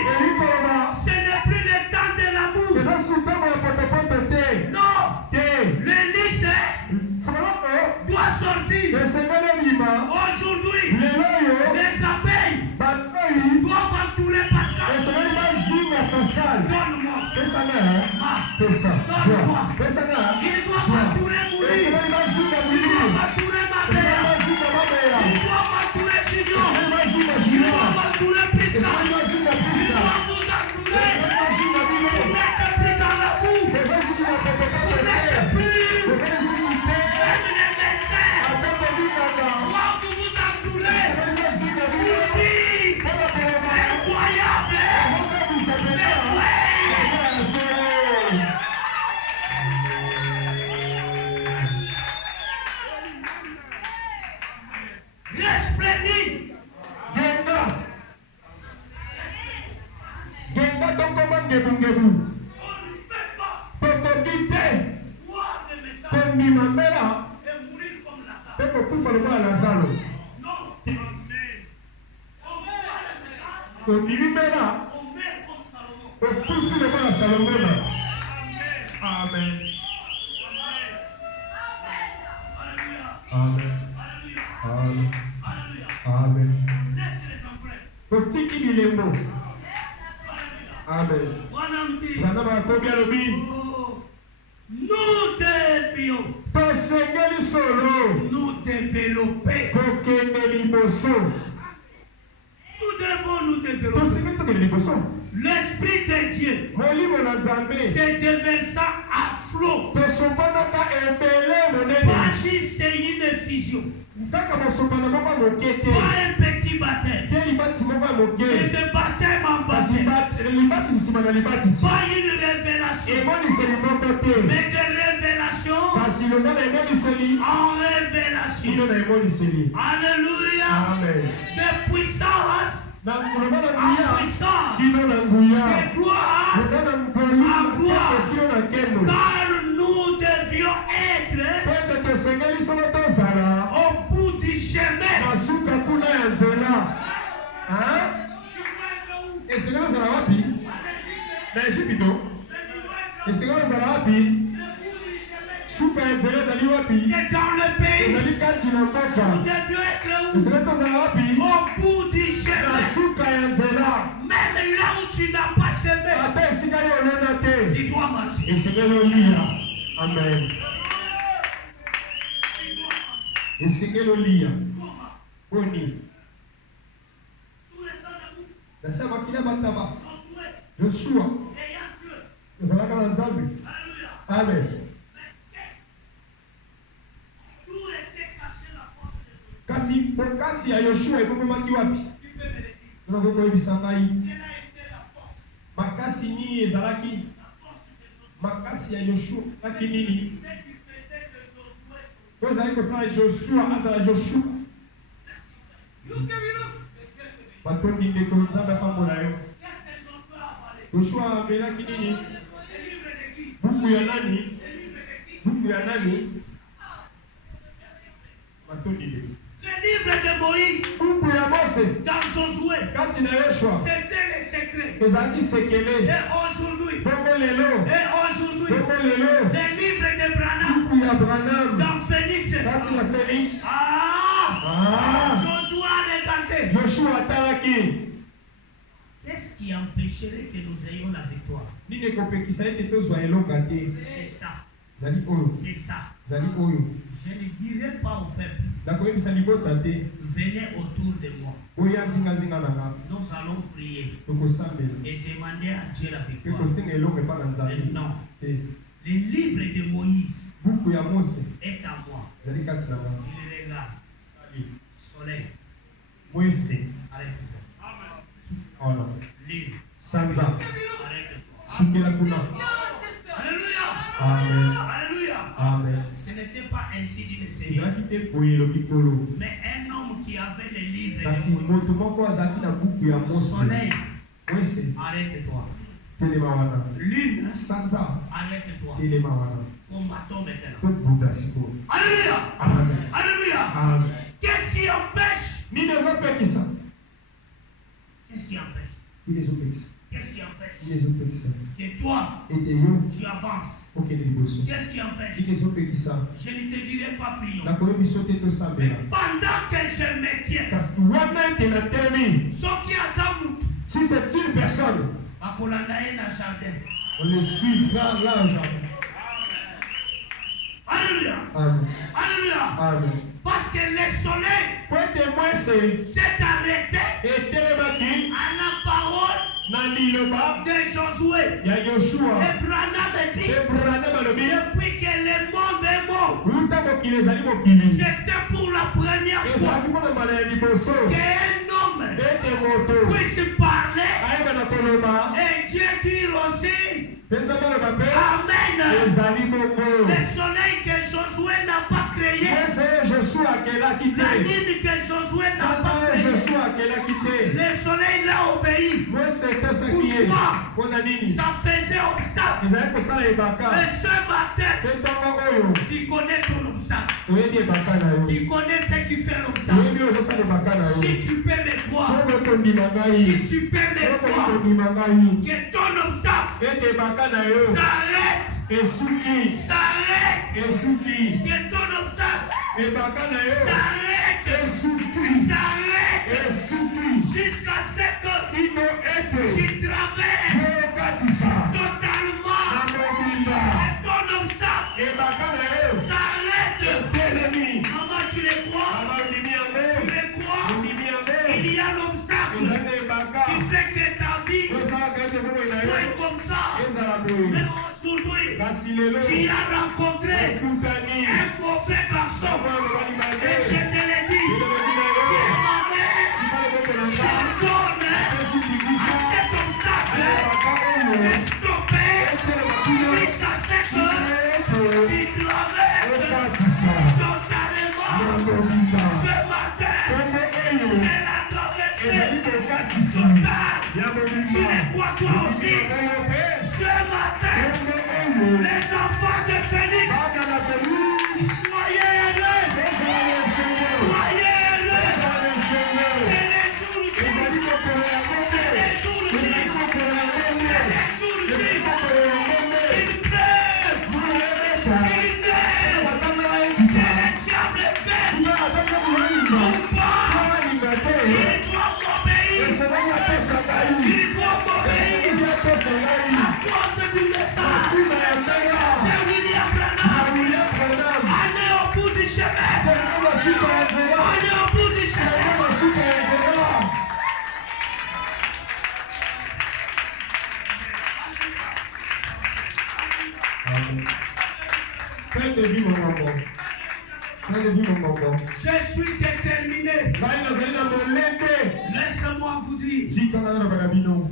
ce n'est plus le temps de l'amour. Non, le lys doit sortir. Aujourd'hui, les abeilles doivent entourer Pascal. Donne-moi. Donne-moi. Ils doivent entourer Mouli. okufa lokola Lazaro. Non. Amen. Ondimimela On meurt comme Salomon. okufi lokola Salomon. Amen. Amen. Alléluia. Amen. Alléluia. Amen. Alléluia. Amen. Laisse les empreintes. Totiki bilembo. Alléluia. Amen. Wanamti. Bana bakobi alobi Oh. Nous devions tosengeli solo nous développer. kokende liboso. Nous devons nous développer. Tosengeli tokende liboso. L'Esprit de Dieu Molimo na Nzambe se déversa à flot. tosombanaka ebele monene. Pas juste une fusion. Kaka mosombana moko moke te. Pas un petit baptême. Te libatisi moko ya Et moke. de baptême en Kasi baptême. libatisi nsima na libatisi. Pas une révélation. Emoniseli moko te. Mais de révélation Kasi longa na emoniseli en révélation. ino na emoniseli. Alléluia. Amen. De puissance Na longa na en nguya puissance. ino na nguya. De gloire. Longa na nkolu na nkembo kino na nkembo. Car nous devions être Pete tosengeli solo tozala au bout du chemin. na suka kuna ya nzela. Esengeli ozala wapi? Na Ejipito. Esengeli ozala wapi? Suka ya nzela ezali wapi? C'est dans le pays. Ezali kati na Nous mboka. devions être où? Esengeli tozala wapi? Au bout du Na chemin. suka ya nzela. Même là où tu n'as pas semé, Ata esika yo olona te. tu dois marcher. Esengeli olia. Amen. Esengeli olia. Comment? Boni. Sous le sang de vous, Nasa makila bataba. Josué, Joshua. ayant Dieu. Ezalaka na Nzambe. Alléluia. Amen. Mais d'où était cachée la force de Josué? Kasi bokasi ya Yoshua ekomemaki wapi? Tu peux me le dire. Tuna koyebisa ngai. Quelle a été la force? Makasi nini ezalaki? La force de Josué. Makasi ya Yoshua ezalaki nini? Ce qui faisait de Josué. Po ezali kosala Joshua azala Joshua. Batondi ndeko Nzambe apambola yo. Qu'est-ce que Josué a avalé? Joshua amelaki nini? Le livre de qui? Buku ya nani? Le livre de qui? Buku ya nani? Qu'est-ce qu'il fait? Batondi ndeko. Le livre de Moïse Buku ya Mose dans Josué, kati na Yoshua c'était les secrets. ezalaki sekele. Et aujourd'hui, Bongo lelo. Bongo lelo. le livre de Branham Buku ya Branham dans Phoenix. kati na Felix. Josué a regardé. Joshua atalaki. Qu'est-ce qui empêcherait que nous ayons la victoire? Nini ekopekisa ete tozwa elonga te? C'est ça. Zali oyo. C'est ça. Zali oyo. Je ne dirai pas au peuple, Nakoyebisa libota te. venez autour de moi. Oya nzingazinga na nga. Nous allons prier Tokosambela. et demander à Dieu la Pe victoire. kosenga elonga epa na Mais Nzambe. non, Te. le livre de Moïse Buku ya Mose est à moi. ezali kati na nga. Il regarde. Ali. Soleil, Moise. arrête-toi. Voilà. Lune, Sanza. arrête-toi. Sukela kuna. Alléluia. Amen. Alléluia. Amen. Ce n'était pas ainsi dit le Seigneur. Ezalaki te boye elobi Nkolo. Mais un homme qui avait le livre Kasi de moto Moïse. moko azalaki na buku ya Mose. Soleil, Moise. arrête-toi. Telema wana. Lune, Sanza. arrête-toi. Telema wana. Combattons maintenant. Tobuda sikoyo. Alléluia. Amen. Alléluia. Amen. Qu'est-ce qui empêche? Nini ezopekisa? Qu'est-ce qui empêche? Nini ezopekisa? Qu'est-ce qui empêche? Nini ezopekisa? Que toi, Ete yo tu avances. okende liboso. Qu'est-ce qui empêche? Nini ezopekisa? Je ne te dirai pas prions. Nakoyebiso te Mais tosambela. pendant que je me tiens, Kasi wana ete natelemi. Soki Azamout, Si c'est une personne, Akolandaye na jardin. on le suivra là au jardin. Alléluia. Amen. Alléluia. Amen. Parce que le soleil Pour témoin, c'est s'est arrêté etelemaki à la parole na liloba de Josué. ya Yoshua. Et Branham dit, Ebrana balobi. depuis que le monde est mort, Uta mokili ezali mokili. c'était pour la première fois Ezalaki mpona mbala ya liboso. qu'un homme Ete moto puisse parler ayeba na koloba. et Dieu dire aussi, Penza baloba mpe Amen. ezali bongo. Le soleil que Josué n'a pas créé, Ese Joshua Joshua akela La kite. ligne que Josué n'a Satan pas payée. Joshua akela kite. Le soleil l'a obéi. Mwese etesaki ye. Mpona nini? Ça faisait obstacle. Ezali kosala ebaka. Mais ce matin, Mpe ntongo oyo tu connais ton obstacle. oyebi ebaka na yo. Tu connais ce qui fait l'obstacle. Oyebi oyo ozosala ebaka na yo. Si tu peux me croire, Soki okondima ngai. si tu peux me Soki croire, okondima ngai. que ton obstacle Ete ebaka na yo. s'arrête, Esuki. s'arrête, Esuki. que ton obstacle Ebaka na yo. s'arrête, Esuki. s'arrête, Esuki. jusqu'à ce que Kino ete. tu traverses Yokatisa. totalement. Na mobimba. Que ton obstacle Ebaka na yo. s'arrête. Etelemi. Maman, tu les crois? Ama ondimi Tu yango. les crois? Ondimi yango. Il y a l'obstacle Ezali ebaka. qui fait que ta vie Osalaka ete boye na yo. soit comme ça. Ezala Mais boye. aujourd'hui, Kasi lelo. tu as rencontré Ekutani. un mauvais garçon. Savoir lobali Et mabe. je te l'ai dit, tu es ma mère. Pardonne à cet obstacle est stoppé jusqu'à ce que tu traverses totalement. Ce matin, c'est la traversée totale. Tu les crois toi aussi. Ce matin, les enfants de Phénix, soyez heureux. Soyez heureux. C'est les jours J. C'est les jours J. C'est les jours J. Il pleut. Il neige. Que le diable fait ou pas, il doit m'obéir. Il doit m'obéir. À cause du message de William Branham. Allez au bout du chemin. Allez au bout du chemin. Fin de vie, mon maman. Fin de vie, mon maman. Je suis déterminé. Ngai nazali na molende. Laissez-moi vous dire. Tikanga naloba na bino.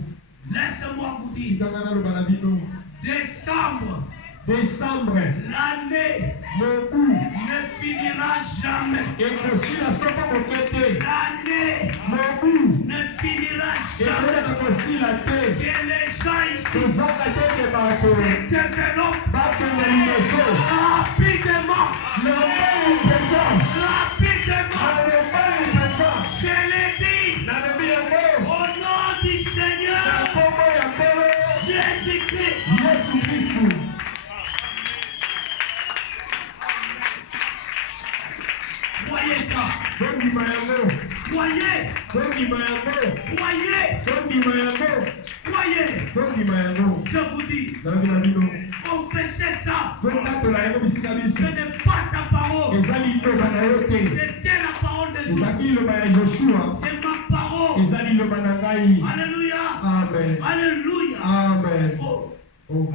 Laissez-moi vous dire. Tikanga naloba na bino. Décembre, Décembre, l'année mobu ne finira jamais. ekosila soko moke te. L'année Mobu ne finira ekoyaka jamais. kosila te. Que les gens ici tozanga teke bato se développent bakende liboso rapidement. na mbai mpenza Rapidement. na lobali mpenza. Je l'ai dit nalobi yango au nom du na Seigneur nkombo ya nkolo Jésus-Christ. yesu kristu. Croyez ça. tondima yango. Croyez. tondima yango. Croyez. tondima yango. Croyez. tondima yango. Je vous dis, nalobi na bino confessez ça. totatola yango bisika Ce biso. n'est pas ta parole. eza liloba na yo te. C'était la parole de Dieu. ezalaki liloba ya joshua. C'est ma parole. eza liloba na ngai. Alléluia. amen. Alléluia. amen. Oh, Oh.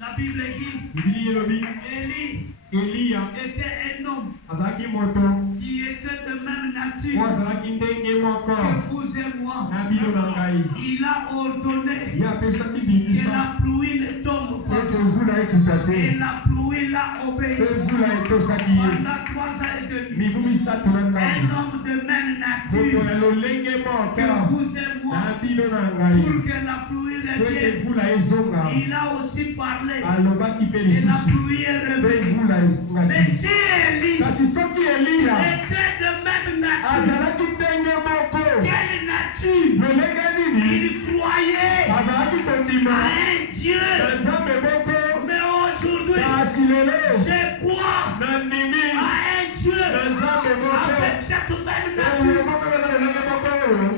la Bible dit, bibili elobi Élie eliya était un homme azalaki moto qui était de même po nature azalaki ndenge moko que vous et moi. na bino na ngai. Il a ordonné ye apesaki que bimisa la pluie ne tombe ete pas. mvula ekita Et te. la pluie l'a obéi Mpe mvula etosaki ye pendant 3 ans et demi. mibu misato na Un ngai. homme de même moto nature ya lolenge que moko vous et moi. na bino na ngai. Pour que la pluie po ete revienne. mvula ezonga. Il a aussi parlé alobaki mpe et la lisusu pluie est mpe revenue. mvula Mais ezongaki. si Élie kasi soki eliya était de même nature, azalaki ndenge moko quelle nature? lolenge nini Il croyait azalaki à kondima un Dieu. na nzambe moko. Mais aujourd'hui, kasi lelo je crois na ndimi à un Dieu na nzambe moko avec cette même oyo nature. moko na lolenge moko oyo.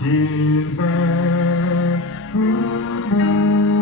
Il va pour nous.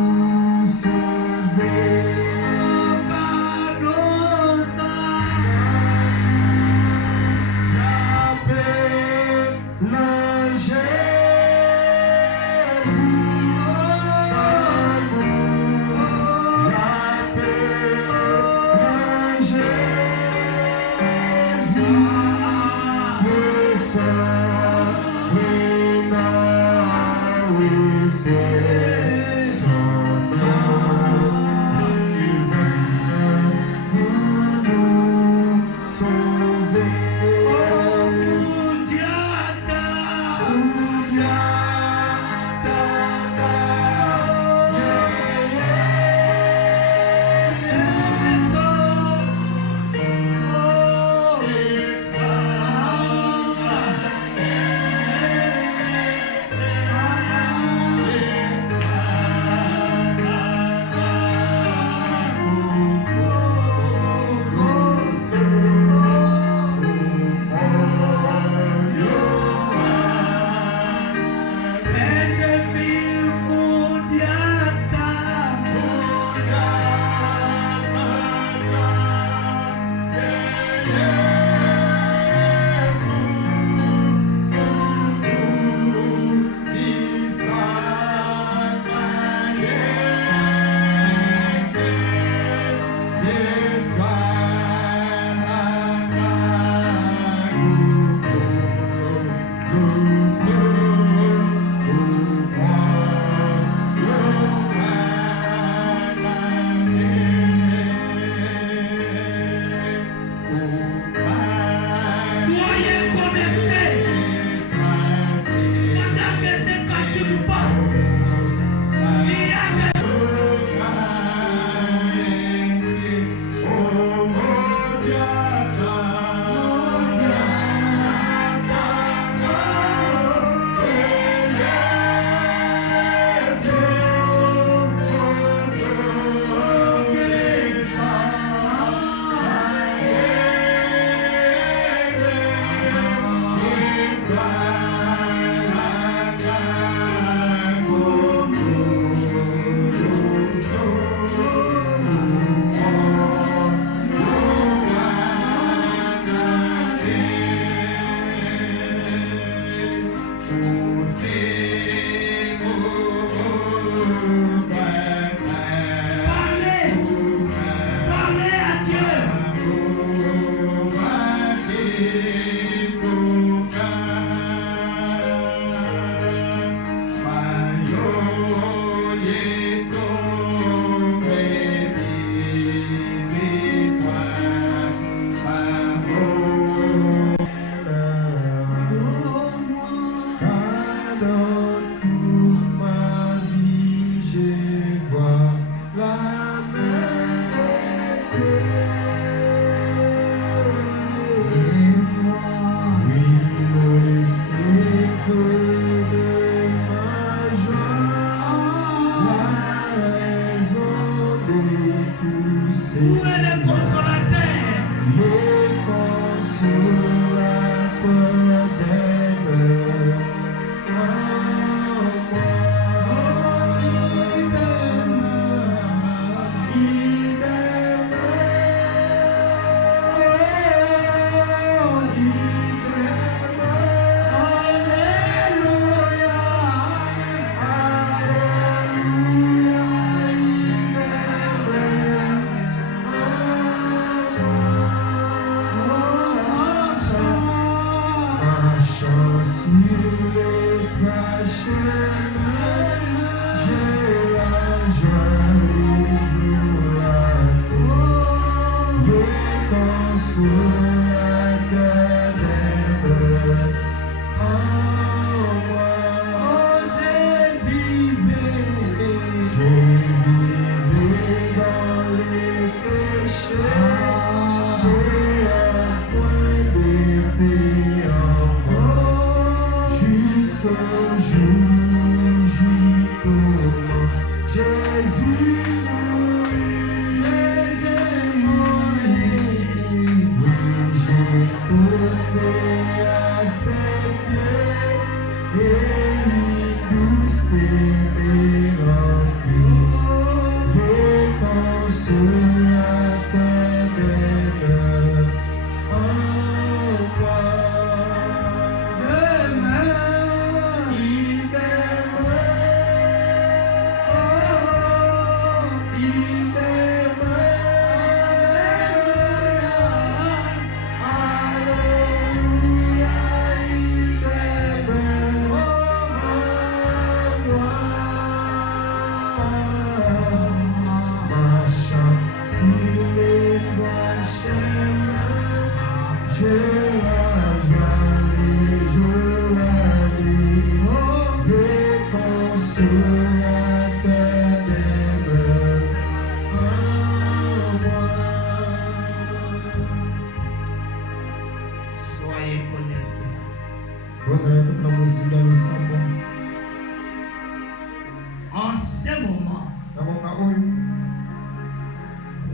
En ce moment,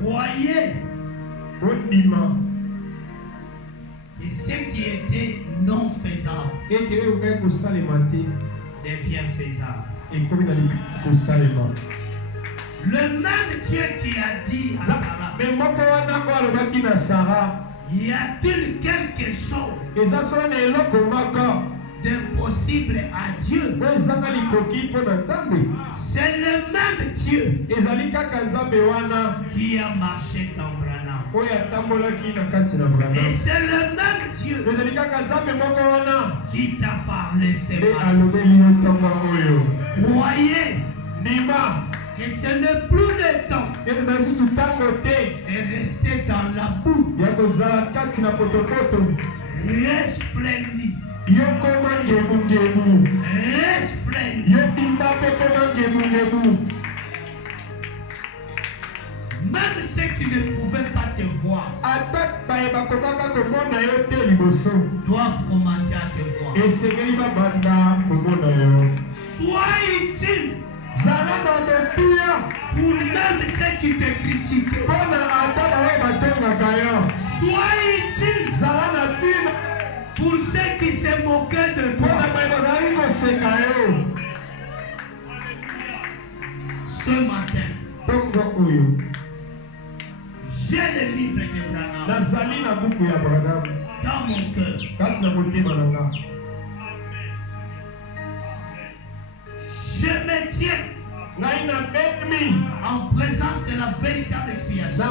voyez et ce qui était non faisable devient faisable. Le même Dieu qui a dit à Sarah, y a-t-il quelque chose d'impossible à Dieu? C'est le même Dieu qui a marché dans Branham. Et c'est le même Dieu qui t'a parlé ce matin. Voyez que ce n'est plus le temps de rester dans la boue. Resplendit. Même ceux qui ne pouvaient pas te voir doivent commencer à te voir. Sois utile pour même ceux qui te critiquent. Sois utile pour ceux qui se moquaient de toi. Ce matin, j'ai le livre de Branham dans mon cœur. Je me tiens en présence de la véritable expiation.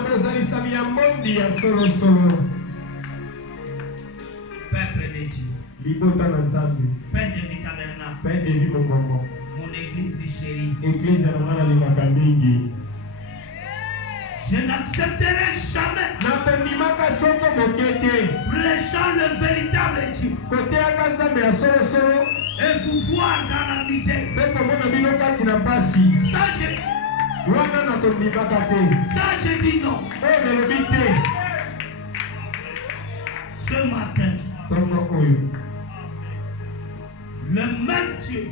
Peuple de Dieu, Père de Vitamena, mon église chérie, je n'accepterai jamais prêchant le véritable Dieu et vous voir dans la misère. Ça je dis non. Ce matin, le même Dieu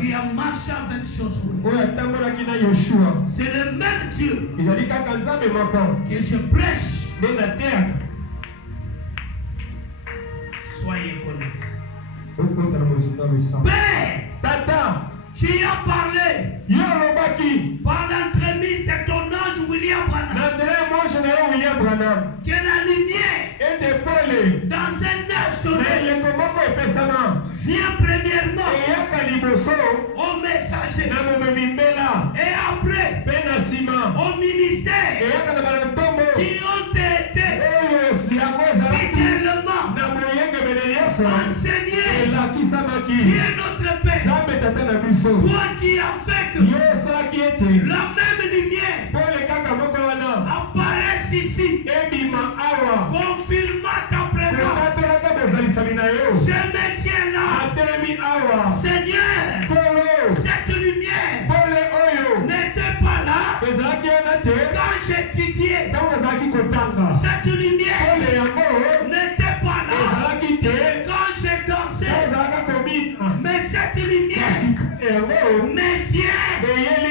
qui a marché avec Josué, c'est le même Dieu que je prêche. Soyez connectés. Père, tu as parlé par l'entremise de ton ange William Branham que la lumière dans un âge donné vient premièrement au messager et après au ministère qui ont été fidèlement enseignés. Qui est notre Père? Toi qui as fait que la même lumière apparaisse ici, confirma ta présence. Je me tiens là, Seigneur. Cette lumière n'était pas là quand j'étudiais. Cette lumière n'était pas là quand j'ai dansé. Mais cette lumière me vient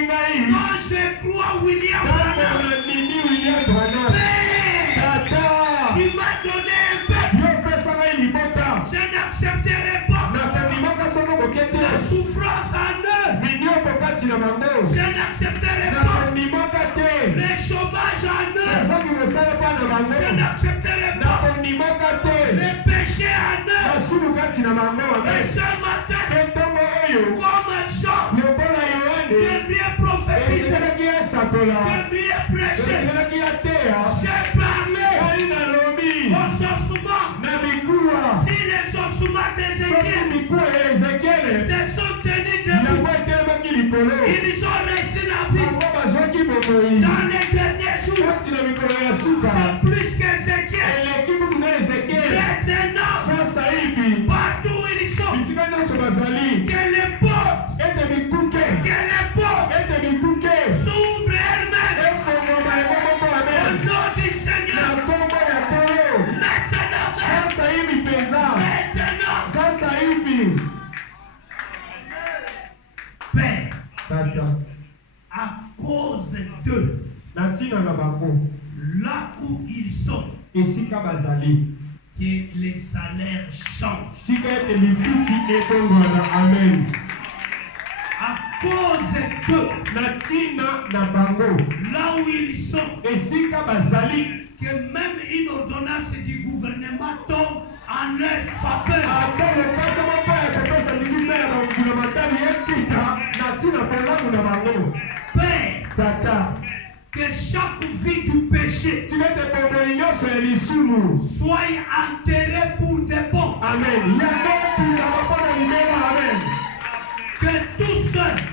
William Ntango Branham. nandimi William Branham. Père, Tata, tu m'as donné un peuple. yo opesa ngai libota. Je n'accepterai pas Nakondimaka soko moke te. la souffrance en eux. Minyoko kati na bango. Je n'accepterai pas Nakondimaka te. le chômage en eux. Nazoki mosala mpa na bango. Je n'accepterai pas Nakondimaka te. le péché en eux. Masumu kati na bango. Et Amen. ce matin, Mpe ntongo oyo comme Jean lokola Yohane devrait prophétiser, esengelaki asakola, devrait prêcher, esengelaki ateya, j'ai parlé ngai nalobi aux ossements. na mikuwa. Si les ossements Soki d'Ézéchiel mikuwa ya Ezekiele se sont tenus debout, yango etelemaki likolo, ils ont reçu la vie bango bazwaki bomoi dans les derniers jours. kati na mikolo ya suka. C'est plus qu'Ézéchiel. Eleki kutu na Ezekiele Maintenant, sasa hivi partout où ils sont, bisika nyonso bazali que les portes, ete mikuke que les portes ete mikuke s'ouvrent elles-mêmes efongoma yango moko. au Amen. nom du Na Seigneur. nkombo ya Nkolo. Maintenant, Sasa hivi penza, maintenant, sasa hivi Père, tata, à cause d'eux, na ntina na bango là où ils sont, esika bazali que les salaires changent. tika ete lifuti ekongwana. Amen. À cause d'eux, Na ntina na bango là où ils sont, esika bazali que même une ordonnance du gouvernement tombe en leur faveur. ata lokasa moko ya kopesa libisa ya bambula matali ekita na ntina bolamu na bango. Père, Tata, que chaque vie du péché tika ete bomoi nyonso ya lisumu. soit enterrée pour de bon. Amen. Yango tina bapona libela. Amen. Que tous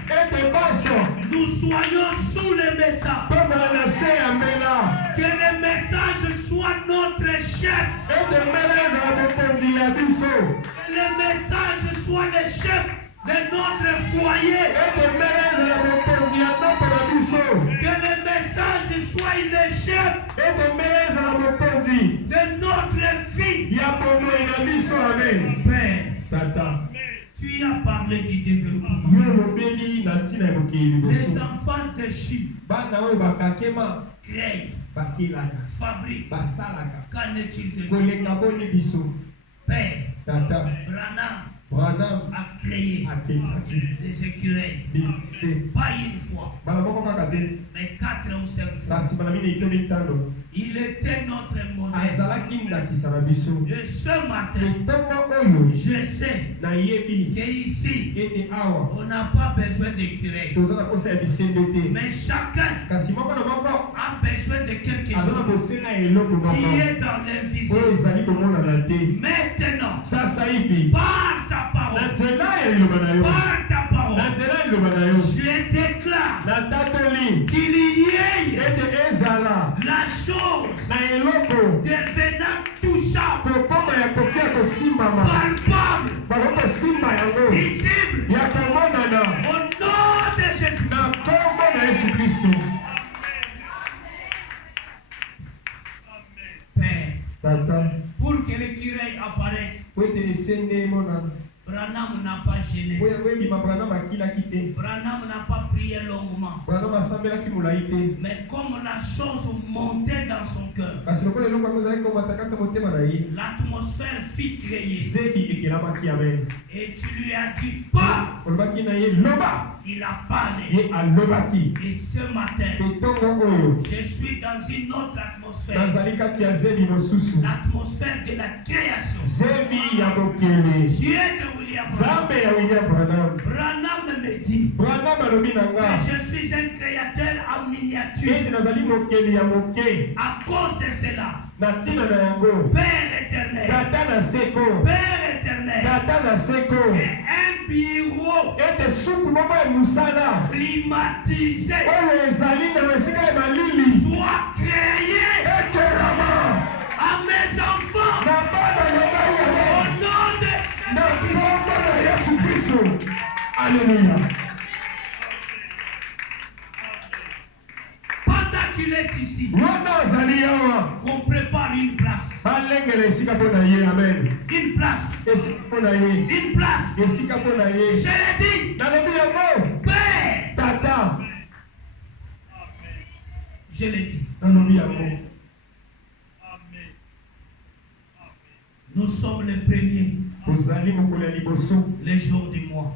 Ete baso nous soyons sous le message. tozala na se ya mbela. Que le message soit notre chef. Ete mbela ezala mokonzi ya biso. Que le message soit le chef de notre foyer. Ete mbela ezala mokonzi ya ndako na biso. Que le message soit le chef Ete mbela ezala mokonzi de notre vie. ya bomoi na biso. Amen. Père, Tata, tu as parlé du développement. yo olobeli na ntina ya mokili Les liboso. enfants de Chine Bana oyo bakakema créent, bakelaka, fabriquent. basalaka, Qu'en est-il de nous? koleka boni biso. Père, Tata, Branham Branham a créé atekaki des écureuils. te. Pas une fois, Bana moko kaka te. mais 4 ou 5 fois. Kasi bana mine ito mitano. Il était notre modèle. Azalaki ndakisa na biso. Et ce matin, Ntongo oyo je sais nayebi qu'ici, ete awa on n'a pas besoin d'écureuils. toza na posa ya bisembe te. Mais chacun Kasi moko na moko a besoin de quelque aza na chose bosenga ya eloko qui moko est dans oyo l'invisible. ezali komonana te. Maintenant, Sasa hivi par ta na parole, nzela ya liloba na yo, par ta na parole, nzela ya liloba na yo, je déclare natatoli qu'il y ait ete ezala la chose na eloko devenant touchable, kokoma ya kokia kosimbama, palpable, bakokosimba yango visible, ya komonana au nom de Jésus. na nkombo na Yesu Kristo. Père, Tata, pour que l'écureuil apparaisse, po ete esende emonana Branham n'a pas gêné. po yango ebima Branham akilaki te. Branham n'a pas prié longuement. Branham asambelaki molai te. Mais comme la chose montait dans son cœur, Kasi lokola eloko yango ezalaki komata kati ya motema na ye, l'atmosphère fut créée. zebi ekelamaki. Amen. Et tu lui as dit pas, Olobaki na ye loba, il a parlé. ye alobaki. Et ce matin, Etongo oyo je suis dans une autre atmosphère. nazali kati ya zebi mosusu, L'atmosphère de la création. zebi ya mokili, Dieu de William Branham. nzambe ya William Branham. Branham me dit Branham alobi na que nga je suis un créateur en miniature. ete nazali mokili ya moke. À cause de cela, Na ntina na yango, Père éternel, tata na seko, Père éternel, tata na seko, et un bureau ete suku moko ya mosala climatisé oyo ezali na esika ya malili soit créé ekelama à mes enfants na bana na ngai au yango nom de na nkombo na Yesu Kristo. Alleluya. pendant qu'il est ici, Wana azali awa on prépare une place. balengela esika mpo na ye. Amen. Une place. Esika mpo na ye, Une place. esika mpo na Je ye. l'ai dit, Nalobi yango Père, tata, Je l'ai dit. Nous sommes les premiers. Les jours du mois.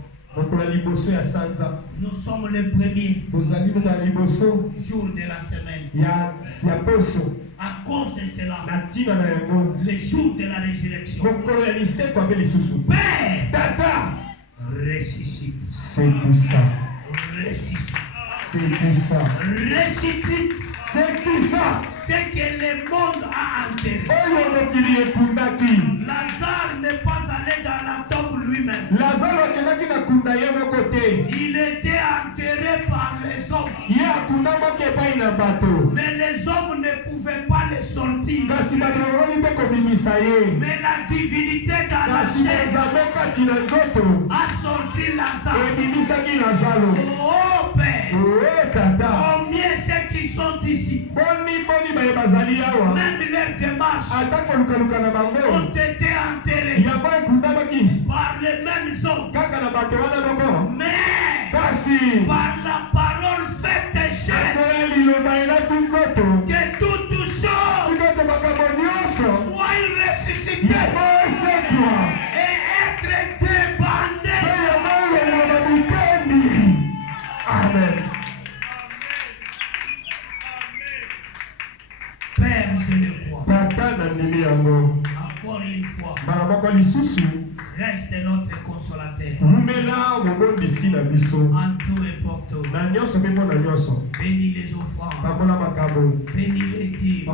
Nous sommes les premiers jours de la semaine. À cause de cela, les jours de la résurrection, Père, ressuscite. C'est puissant. Ressuscite. C'est puissant. Ressuscite. C'est puissant. Ce que le monde a enterré. Lazare n'est pas allé dans la tombe lui-même. Il était enterré par les hommes. Mais les hommes ne pouvaient pas le sortir. Mais la divinité dans la chair a sorti Lazare. Oh Père, combien ceux qui sont ici, même leurs démarches ont été enterrés par les mêmes hommes. Mais par la parole faite chair, que toutes choses soient ressuscitées et être débandées. Amen. Père, je le crois. Encore une fois, reste notre consolateur. En tout et pour tout. Bénis les offrandes. Bénis les dîmes.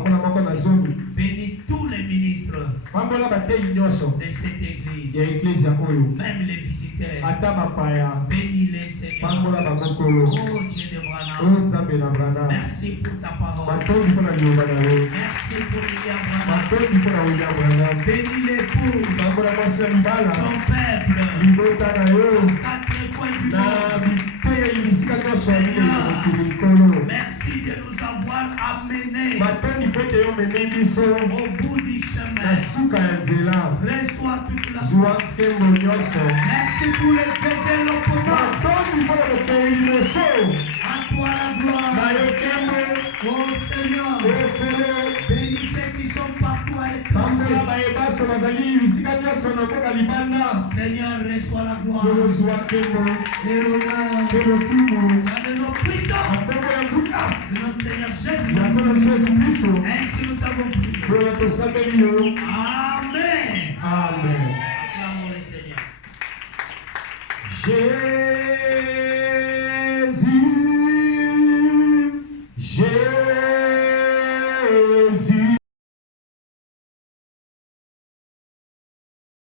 Bénis tous les ministres de cette église. Même les visiteurs. Bénis les Seigneur. Oh Dieu de Branham. Merci pour ta parole. Merci pour William Branham. Bénis l'époux. Ton peuple. Quatre coins du monde. Seigneur, merci de nous avoir amenés au bout du chemin. Reçois toute la joie. Merci pour le développement. À toi la gloire. Oh Seigneur, bénis ceux qui sont partout à l'étranger. Seigneur, reçois la gloire et l'honneur de nos puissants, de notre Seigneur Jésus. Ainsi nous t'avons prié. Amen. Amen. Acclamons le Seigneur.